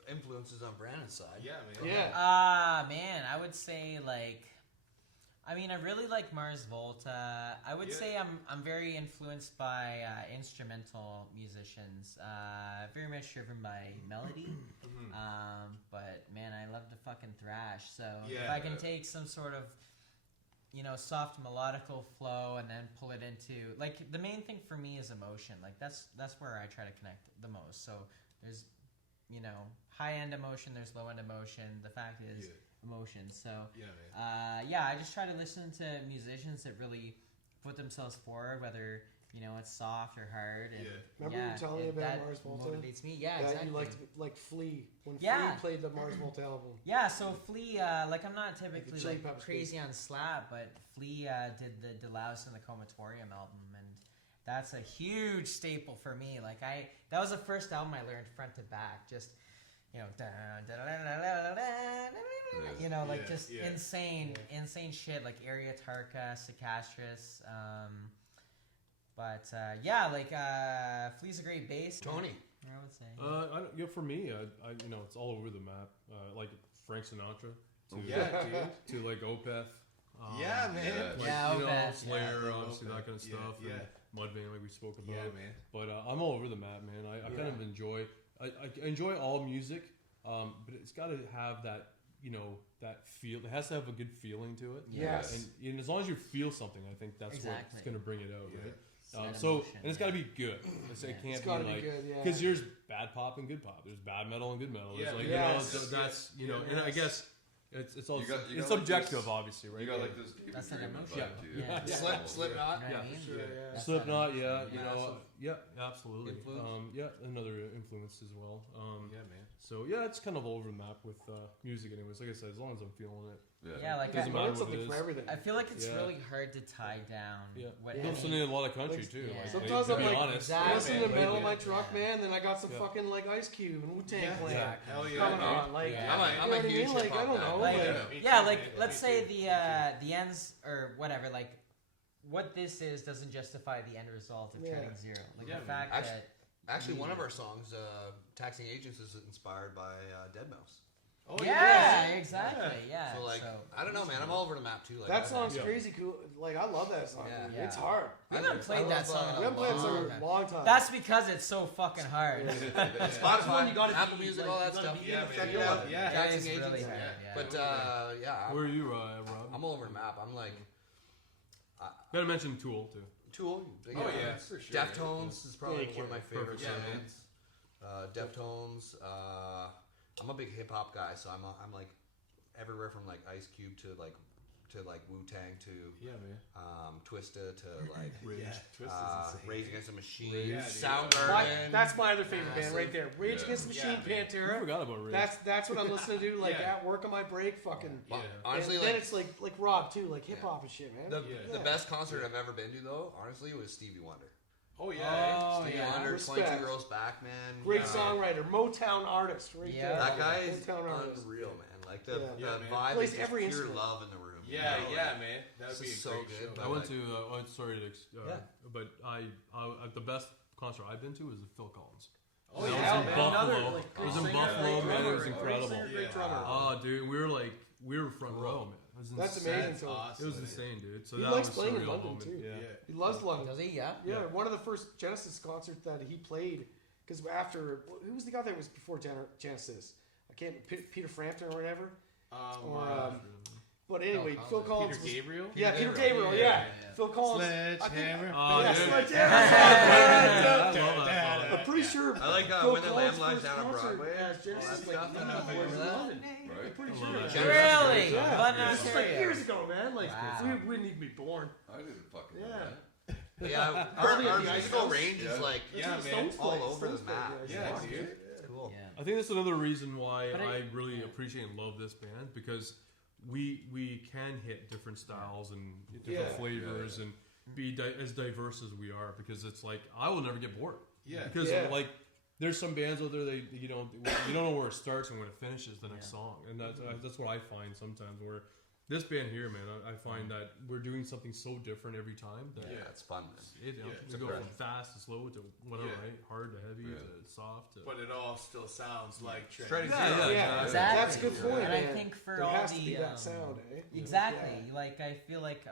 influences on Brandon's side. Yeah, man. Yeah. Man, I would say like, I mean, I really like Mars Volta. I would Yeah. say I'm very influenced by instrumental musicians. Very much driven by melody. But man, I love to fucking thrash. So if Yeah. I can take some sort of, soft melodical flow and then pull it into like the main thing for me is emotion. Like that's where I try to connect the most. So there's high end emotion, there's low end emotion. The fact is emotion. So Yeah, man. I just try to listen to musicians that really put themselves forward, whether it's soft or hard. And Remember you were telling me about that Mars Volta? motivates me. Yeah, That exactly. you liked like Flea when Yeah. Flea played the Mars Volta album. Yeah, so Flea, like I'm not typically Chili like Peppers crazy on slap, but Flea did the Delouse and the Comatorium album, and that's a huge staple for me. Like that was the first album I learned front to back, just just Yeah. insane shit like Areotarca, Sicastris. Flea's a great bass. Tony. I would say. For me, I it's all over the map. Like Frank Sinatra to Yeah, dude. to like Opeth. Yeah, man. Like, Yeah, Opeth, Slayer, yeah. obviously that kind of Yeah, stuff. yeah. And Mudvayne, like we spoke about. Yeah, man. But I'm all over the map, man. I kind of enjoy. I enjoy all music, but it's got to have that that feel. It has to have a good feeling to it. Yes. And as long as you feel something, I think that's Exactly. what's going to bring it out, Yeah. right? That So emotion, and it's got to be good. It can't It's be gotta be like good, yeah. because there's bad pop and good pop. There's bad metal and good metal. Yeah, There's like yes. so that's Yeah. and I guess it's all You got it's like subjective, this- obviously, right? You got like this David That's an Dream emotion. vibe to you. Yeah. Slipknot. You know what Yeah, I mean? sure, yeah. That's Slipknot, that yeah, emotion. absolutely. Influence? Another influence as well. Yeah, man. So yeah, it's kind of all over the map with music, anyways. Like I said, as long as I'm feeling it. Yeah, like Doesn't Yeah, matter learn what something it for is. everything. I feel like it's Yeah. really hard to tie down. Yeah, What I'm listening to a lot of country Like, too. yeah. Like, Sometimes to I'm be like, honest, I listen to man. metal in my Yeah. truck, man. Then I got some Yeah. fucking like Ice Cube and Wu Tang Yeah. playing. Hell yeah, Coming dude. on, like, Yeah. I'm you a know what I huge mean? Like, hip-hop I don't guy. know. Like, Like, yeah, Me like too, let's man. say the ends or whatever, like what this is doesn't justify the end result of Yeah. Treading Zero. Like Yeah, the man. fact Actually- that Actually, one of our songs, Taxing Agents, is inspired by Deadmau5. Oh, exactly, yeah. So, like, I don't know, man. I'm all over the map, too. Like, that song's Yeah. crazy cool. Like, I love that song. Yeah. dude. Yeah. It's hard. We haven't played that song in We a haven't played that song long in time. a long time. That's because it's so fucking hard. Spotify, you gotta Apple be, Music, like, all that you gotta stuff. be Yeah, in man. check it Yeah, out. yeah. It Taxing is Agents. really hard, yeah. yeah. But, yeah, where are you, Rob? I'm all over the map. I'm like, Gotta mention Tool too. Tool. Oh, yeah, for sure. Deftones is probably Yeah, one of my favorite Perfect Yeah, man. bands. Deftones. I'm a big hip hop guy, so I'm like everywhere from like Ice Cube to like Wu-Tang to Twista to like Rage Against the Machine, Soundgarden. That's my other favorite band right there. Rage Against the Machine, I Pantera. forgot about Rage. That's what I'm listening to, like at work on my break, fucking. Honestly, and then it's like Rob too, like hip hop and shit, man. The best concert I've ever been to, though, honestly, was Stevie Wonder. Oh yeah. Stevie Wonder, Respect. 22 Girls Back, man. Great songwriter, Motown artist, right there. That guy is Motown artist. unreal, man. Like the man. vibe Plays is every just pure instrument. love in the room. Yeah, you know, yeah, like, man. That would be this is a so great good. show. I went to. Sorry to. Yeah. But the best concert I've been to is the Phil Collins. Oh That yeah, was in man. Buffalo. like, It was in great Buffalo, singer, man. It was great incredible. singer, great drummer. Oh, dude, we were front row, man. It was That's insane. amazing. That's So awesome. It was insane, dude. So He that likes was playing a in surreal London, moment. too. Yeah. he loves London. Does he? Yeah. Yeah, one of the first Genesis concerts that he played, because after who was the guy that was before Genesis? I can't Peter Frampton or whatever. But anyway, Phil Collins. Peter Gabriel. Peter Gabriel. Yeah. Phil Collins. Sledgehammer. Oh, Yeah, dude. Sledgehammer. I love that song. I'm pretty sure. I like Phil When the Collins' Lamb Lies first Down on concert Broadway. as Genesis, that like, stuff, I was remember in that. London. Right? I'm pretty I sure. love that. Really? Yeah. London, This was like Ontario. years ago, man. Like Wow. we wouldn't even be born. I didn't fucking know Yeah. that. Yeah, Probably our at the Ice musical House. range is like Yeah, That's what man. Stones all played. over the Stones played, map. Yeah, Stones dude. played, It's cool. Yeah. I think that's another reason why But I really appreciate and love this band, because we can hit different styles and different Yeah. flavors and be as diverse as we are, because it's like I will never get bored. Yeah. Because Yeah. like there's some bands out there that you don't know where it starts and when it finishes the next Yeah. song, and that's what I find sometimes. Where this band here, man, I find that we're doing something so different every time that Yeah, it's fun, man. it, Yeah, we it's go from incredible. fast to slow to whatever, Yeah. right? Hard to heavy Yeah. to soft. To, But it all still sounds like Straight Trent. as Yeah, Yeah, Exactly. that's a good point. And I man. think for there all has to the, be that sound, eh? Exactly. Yeah. Like I feel like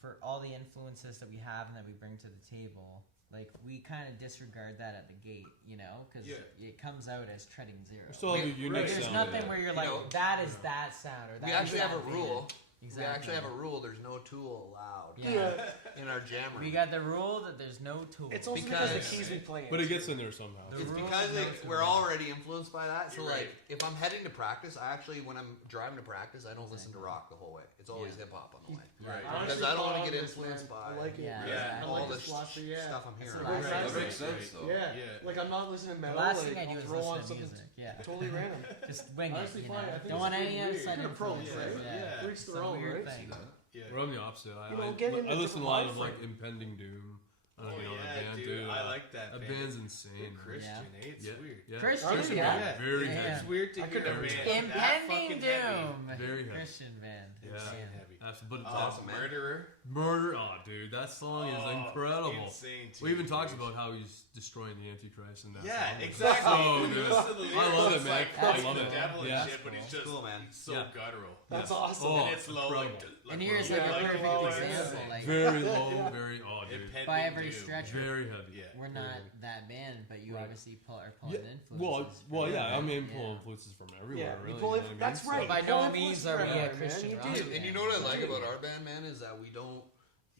for all the influences that we have and that we bring to the table, like we kind of disregard that at the gate, you know, because Yeah. it comes out as treading zero. we still have a unique Like, there's sound. nothing yeah. where you're You like, know, that is that sound, or that We is actually that have a band. rule. Exactly. We actually have a rule. There's no tool allowed Yeah. in our jam room. We got the rule that there's no tools. It's also because Because- the keys we play. But it gets in there somehow. The It's rules because no we're tools. already influenced by that. So You're like, right. if I'm heading to practice, I actually, when I'm driving to practice, I don't listen to rock the whole way. It's always Yeah. hip hop on the way. Right. Because I don't want to get influenced I by like it. Yeah, Yeah. I all like this this philosophy. Yeah. stuff I'm That's hearing. the last Right. That thing. makes sense, though. Yeah. Yeah. Like I'm not listening to The metal. last like, thing I do I'll is throw on listen to something music. Yeah. totally random. Just wing Honestly, it. You fine. I know? think Don't it's want really any weird. outside You're a pro, influence. right? Yeah. Preach It's their a own, weird right? thing. Yeah. We're on the opposite. You know, get into I listen to a different lot mind of like frame. impending doom. I Oh don't know that yeah, band, dude. I like that. That band. band's insane. They're man. Christian, Yeah. eh? It's Yeah, weird. yeah. Christian, Yeah. yeah. Very Yeah. heavy. It's weird to I hear could a never band tell. that Impending fucking heavy. Doom. Very heavy. Christian band. Yeah. Insane heavy. Absolutely, but it's Oh, awesome. Murderer. Murder, oh dude, that song is Oh, incredible. Insane. We even too, talks dude. about how he's destroying the Antichrist in that Yeah, song. exactly. Oh, He dude. listens to the lyrics, I love it, it's man. like I fucking love the it. devil and Yeah. shit, but he's just Cool, man. he's so Yeah. guttural. That's Yeah. awesome. Oh, And it's low, like, incredible. And here's like Yeah, a like perfect low, example. yeah. Like Very low, very oh dude. Impending by every Doom. stretch, Very heavy. Yeah. we're not that band, but you Right. obviously are pulling Yeah. influences. Well, yeah. I from mean, it. pull Yeah. influences from everywhere. Yeah, really. you pull know it. what I mean? That's So- right. By you no pull means influence are we from a everywhere, man. Christian You rock do. band. And you know what I like Dude. about our band, man, is that we don't,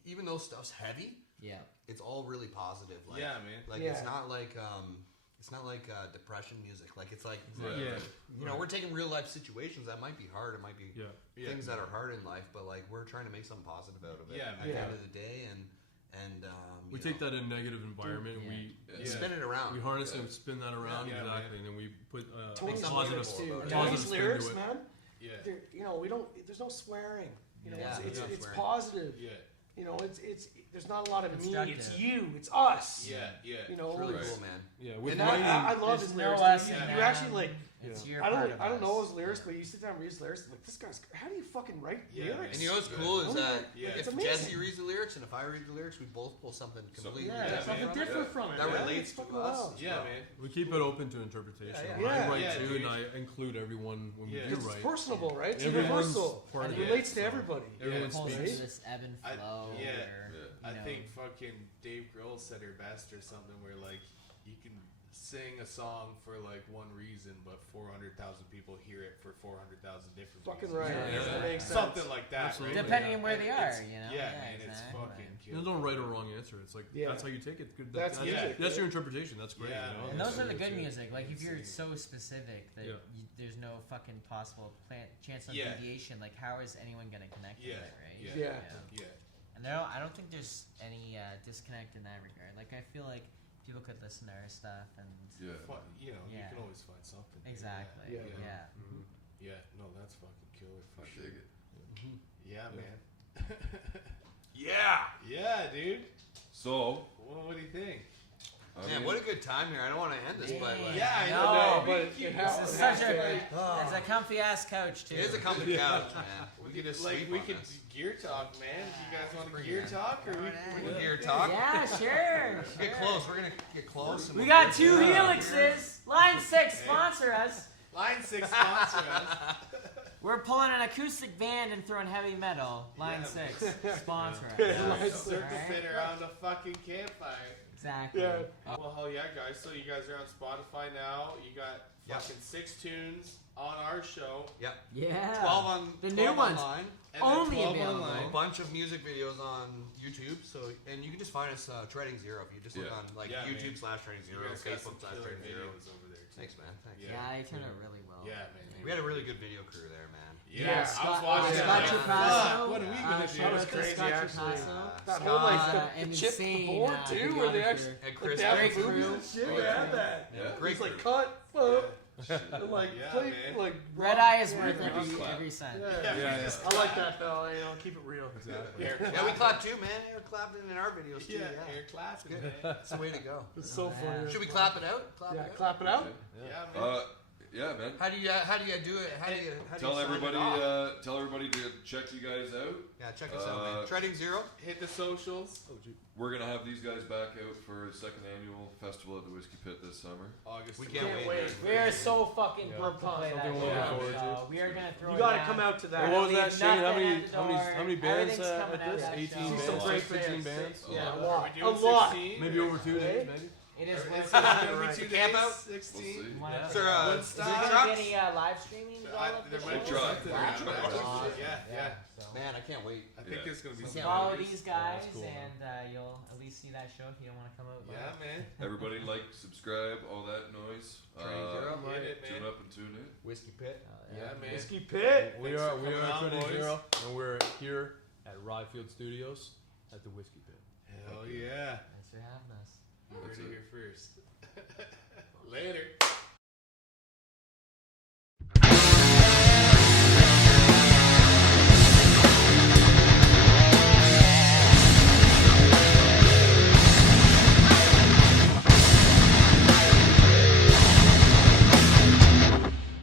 even though stuff's heavy, Yeah. it's all really positive. Like, Yeah, man. Like Yeah. it's not like depression music. Like it's like Right. Yeah. you know, we're taking real life situations that might be hard. It might be Yeah. Yeah. things that are hard in life, but like we're trying to make something positive out of it. Yeah, At man. the Yeah. end of the day, and We you take know, that in negative environment and Yeah. we Yeah. spin it around. we harness it and spin that around Yeah, exactly, and then we put Tony's something positive, lyrics too. about it. positive Tony's spin lyrics, to it. man. Yeah. You know, we don't. There's no swearing. You know, Yeah, it's no it's swearing. positive. Yeah. You know, it's there's not a lot of me. It's Constructive. you. It's us. Yeah. Yeah. You know, It's really it's- cool, man. Yeah, with and writing. I love There's his no lyrics. us dude. and You actually them. like. It's Yeah. your I part don't of know us. his lyrics, Yeah. but you sit down and read his lyrics. Like this guy's. How do you fucking write Yeah, lyrics? And you know what's cool is that Yeah. if It's amazing. Jesse reads the lyrics and if I read the lyrics, we both pull something completely yeah, Yeah, something man. different Yeah. from it. that man. relates It's to fucking us. wild. Yeah, man. We keep it open to interpretation. Yeah, yeah. I write Yeah, too, dude. and I include everyone when we Yeah. do It's write. personable, right? It's Everyone's universal. part It of it. relates to everybody. Everyone Pulls speaks. into this ebb and flow. yeah. Or, Yeah. you I know, think fucking Dave Grohl said her best or something where like you can sing a song for like one reason, but 400,000 people hear it for 400,000 different Fucking reasons. right. Yeah. That makes sense. Something like that, Absolutely. right? Depending on where And they are, it's- you know. Yeah, man, it's exactly. fucking There's killer. no right or wrong answer. It's like Yeah. that's how you take it. Good. That's music, That's yeah. your interpretation. That's great. Yeah, you know? man. And those are the That's good it. music. Like if you're Insane. so specific that Yeah. there's no fucking possible chance of Yeah. deviation. Like how is anyone gonna connect Yeah, with it, right? yeah. Yeah. Yeah. And I don't think there's any disconnect in that regard. Like I feel like people could listen to our stuff and Yeah. You know, you Yeah. can always find something. exactly. Yeah. Yeah. Mhm. Yeah, no, that's fucking killer for I sure. dig it. Yeah, Yeah. man. Yeah. Yeah, dude. So, Well, what do you think? I Man, mean, what a good time here. I don't want to end this, but like, Yeah, I No, know. but We keep it going. has- This is it such has to be. it's a comfy ass couch too. it is a comfy couch, man. We could just like sleep we on could this. gear talk, man. Do you guys want to Bring gear it in. talk or we? We what do gear you talk. Yeah, sure. Get close. We're gonna get close. and We we'll got get- 2 Yeah. helixes. Line 6 sponsor us. think? Line 6 sponsor us. We're pulling an acoustic band and throwing heavy metal. Line Yeah. 6 sponsor us. Line Circle Alright. fit around a fucking campfire. Exactly. Yeah. Well, hell yeah, guys. So you guys are on Spotify now. You got Yep. fucking 6 tunes on our show. Yep. Yeah. 12 on The 12 new ones. online. And Only then 12 available. A online. bunch of music videos on YouTube. So and you can just find us Treading Zero if you just look Yeah. on like Yeah, man. YouTube /Treading You Zero, guys got some Facebook killer /Treading Zero. videos over there too. Thanks, man. Thanks. Yeah. Yeah, they turned out really well. Yeah, man. We had a really good video crew there, man. Yeah, I Scott, was watching Scott that. Trapasso. Fuck, what are we gonna do? That was shout out to crazy, Scott actually. Trapasso. That whole like and the chip insane, the board too, where they videographer. actually And like, Chris, they have great the movies crew. and shit. Great We had crew. that. yeah. Great It's like crew. cut, and like Yeah, play, man. like Red Eye is Yeah, worth we just clap. every cent. Yeah, we just I like that though. You know, keep it real. Exactly. Air Yeah, we clapped too, man. Air clapping in our videos too. Yeah, Yeah, air clapping, Good. man. That's the way to go. It's so Yeah. funny. Should we clap it out? Clap Yeah, it out? clap it out. Yeah, man. Yeah, man. How do you do it? How do you Tell sign it everybody, off? tell everybody to check you guys out. Yeah, check us out, man. Treading Zero. Hit the socials. We're gonna have these guys back out for a second annual festival at the Whiskey Pit this summer. August. We 11th. can't wait. We are so fucking Yeah. pumped to play that Something we're looking forward show. to. So we are gonna throw You it gotta down. come out to And that. what was Leave that, Shane? How nothing many at the how many door. how many bands Everything's coming at this? out that 18 show. Some bands, great 16 bands. bands. Yeah, a Are lot. we A doing lot. 16? Maybe over 2 days, maybe. It is. Or Worth is it. it gonna be Right. 2 Camp days? out? 16? You wanna- Is there, One Is there stop? gonna trucks? be any live streaming all of There the might be shows? try. something. We'll Yeah, try. awesome. Yeah. So Man, I can't wait. I think Yeah. there's gonna be So some follow others. these guys, cool, man. and you'll at least see that show if you don't want to come out. Yeah, man. Everybody like, subscribe, all that noise. Treading Zero. Hit it, Tune man. up and tune in. Whiskey Pit. Yeah, man. Whiskey Pit. We Thanks are for coming on, Treading boys. Zero, and we're here at Rye Field Studios at the Whiskey Pit. Hell yeah. Thanks for having us. You heard That's it it. here first. Later.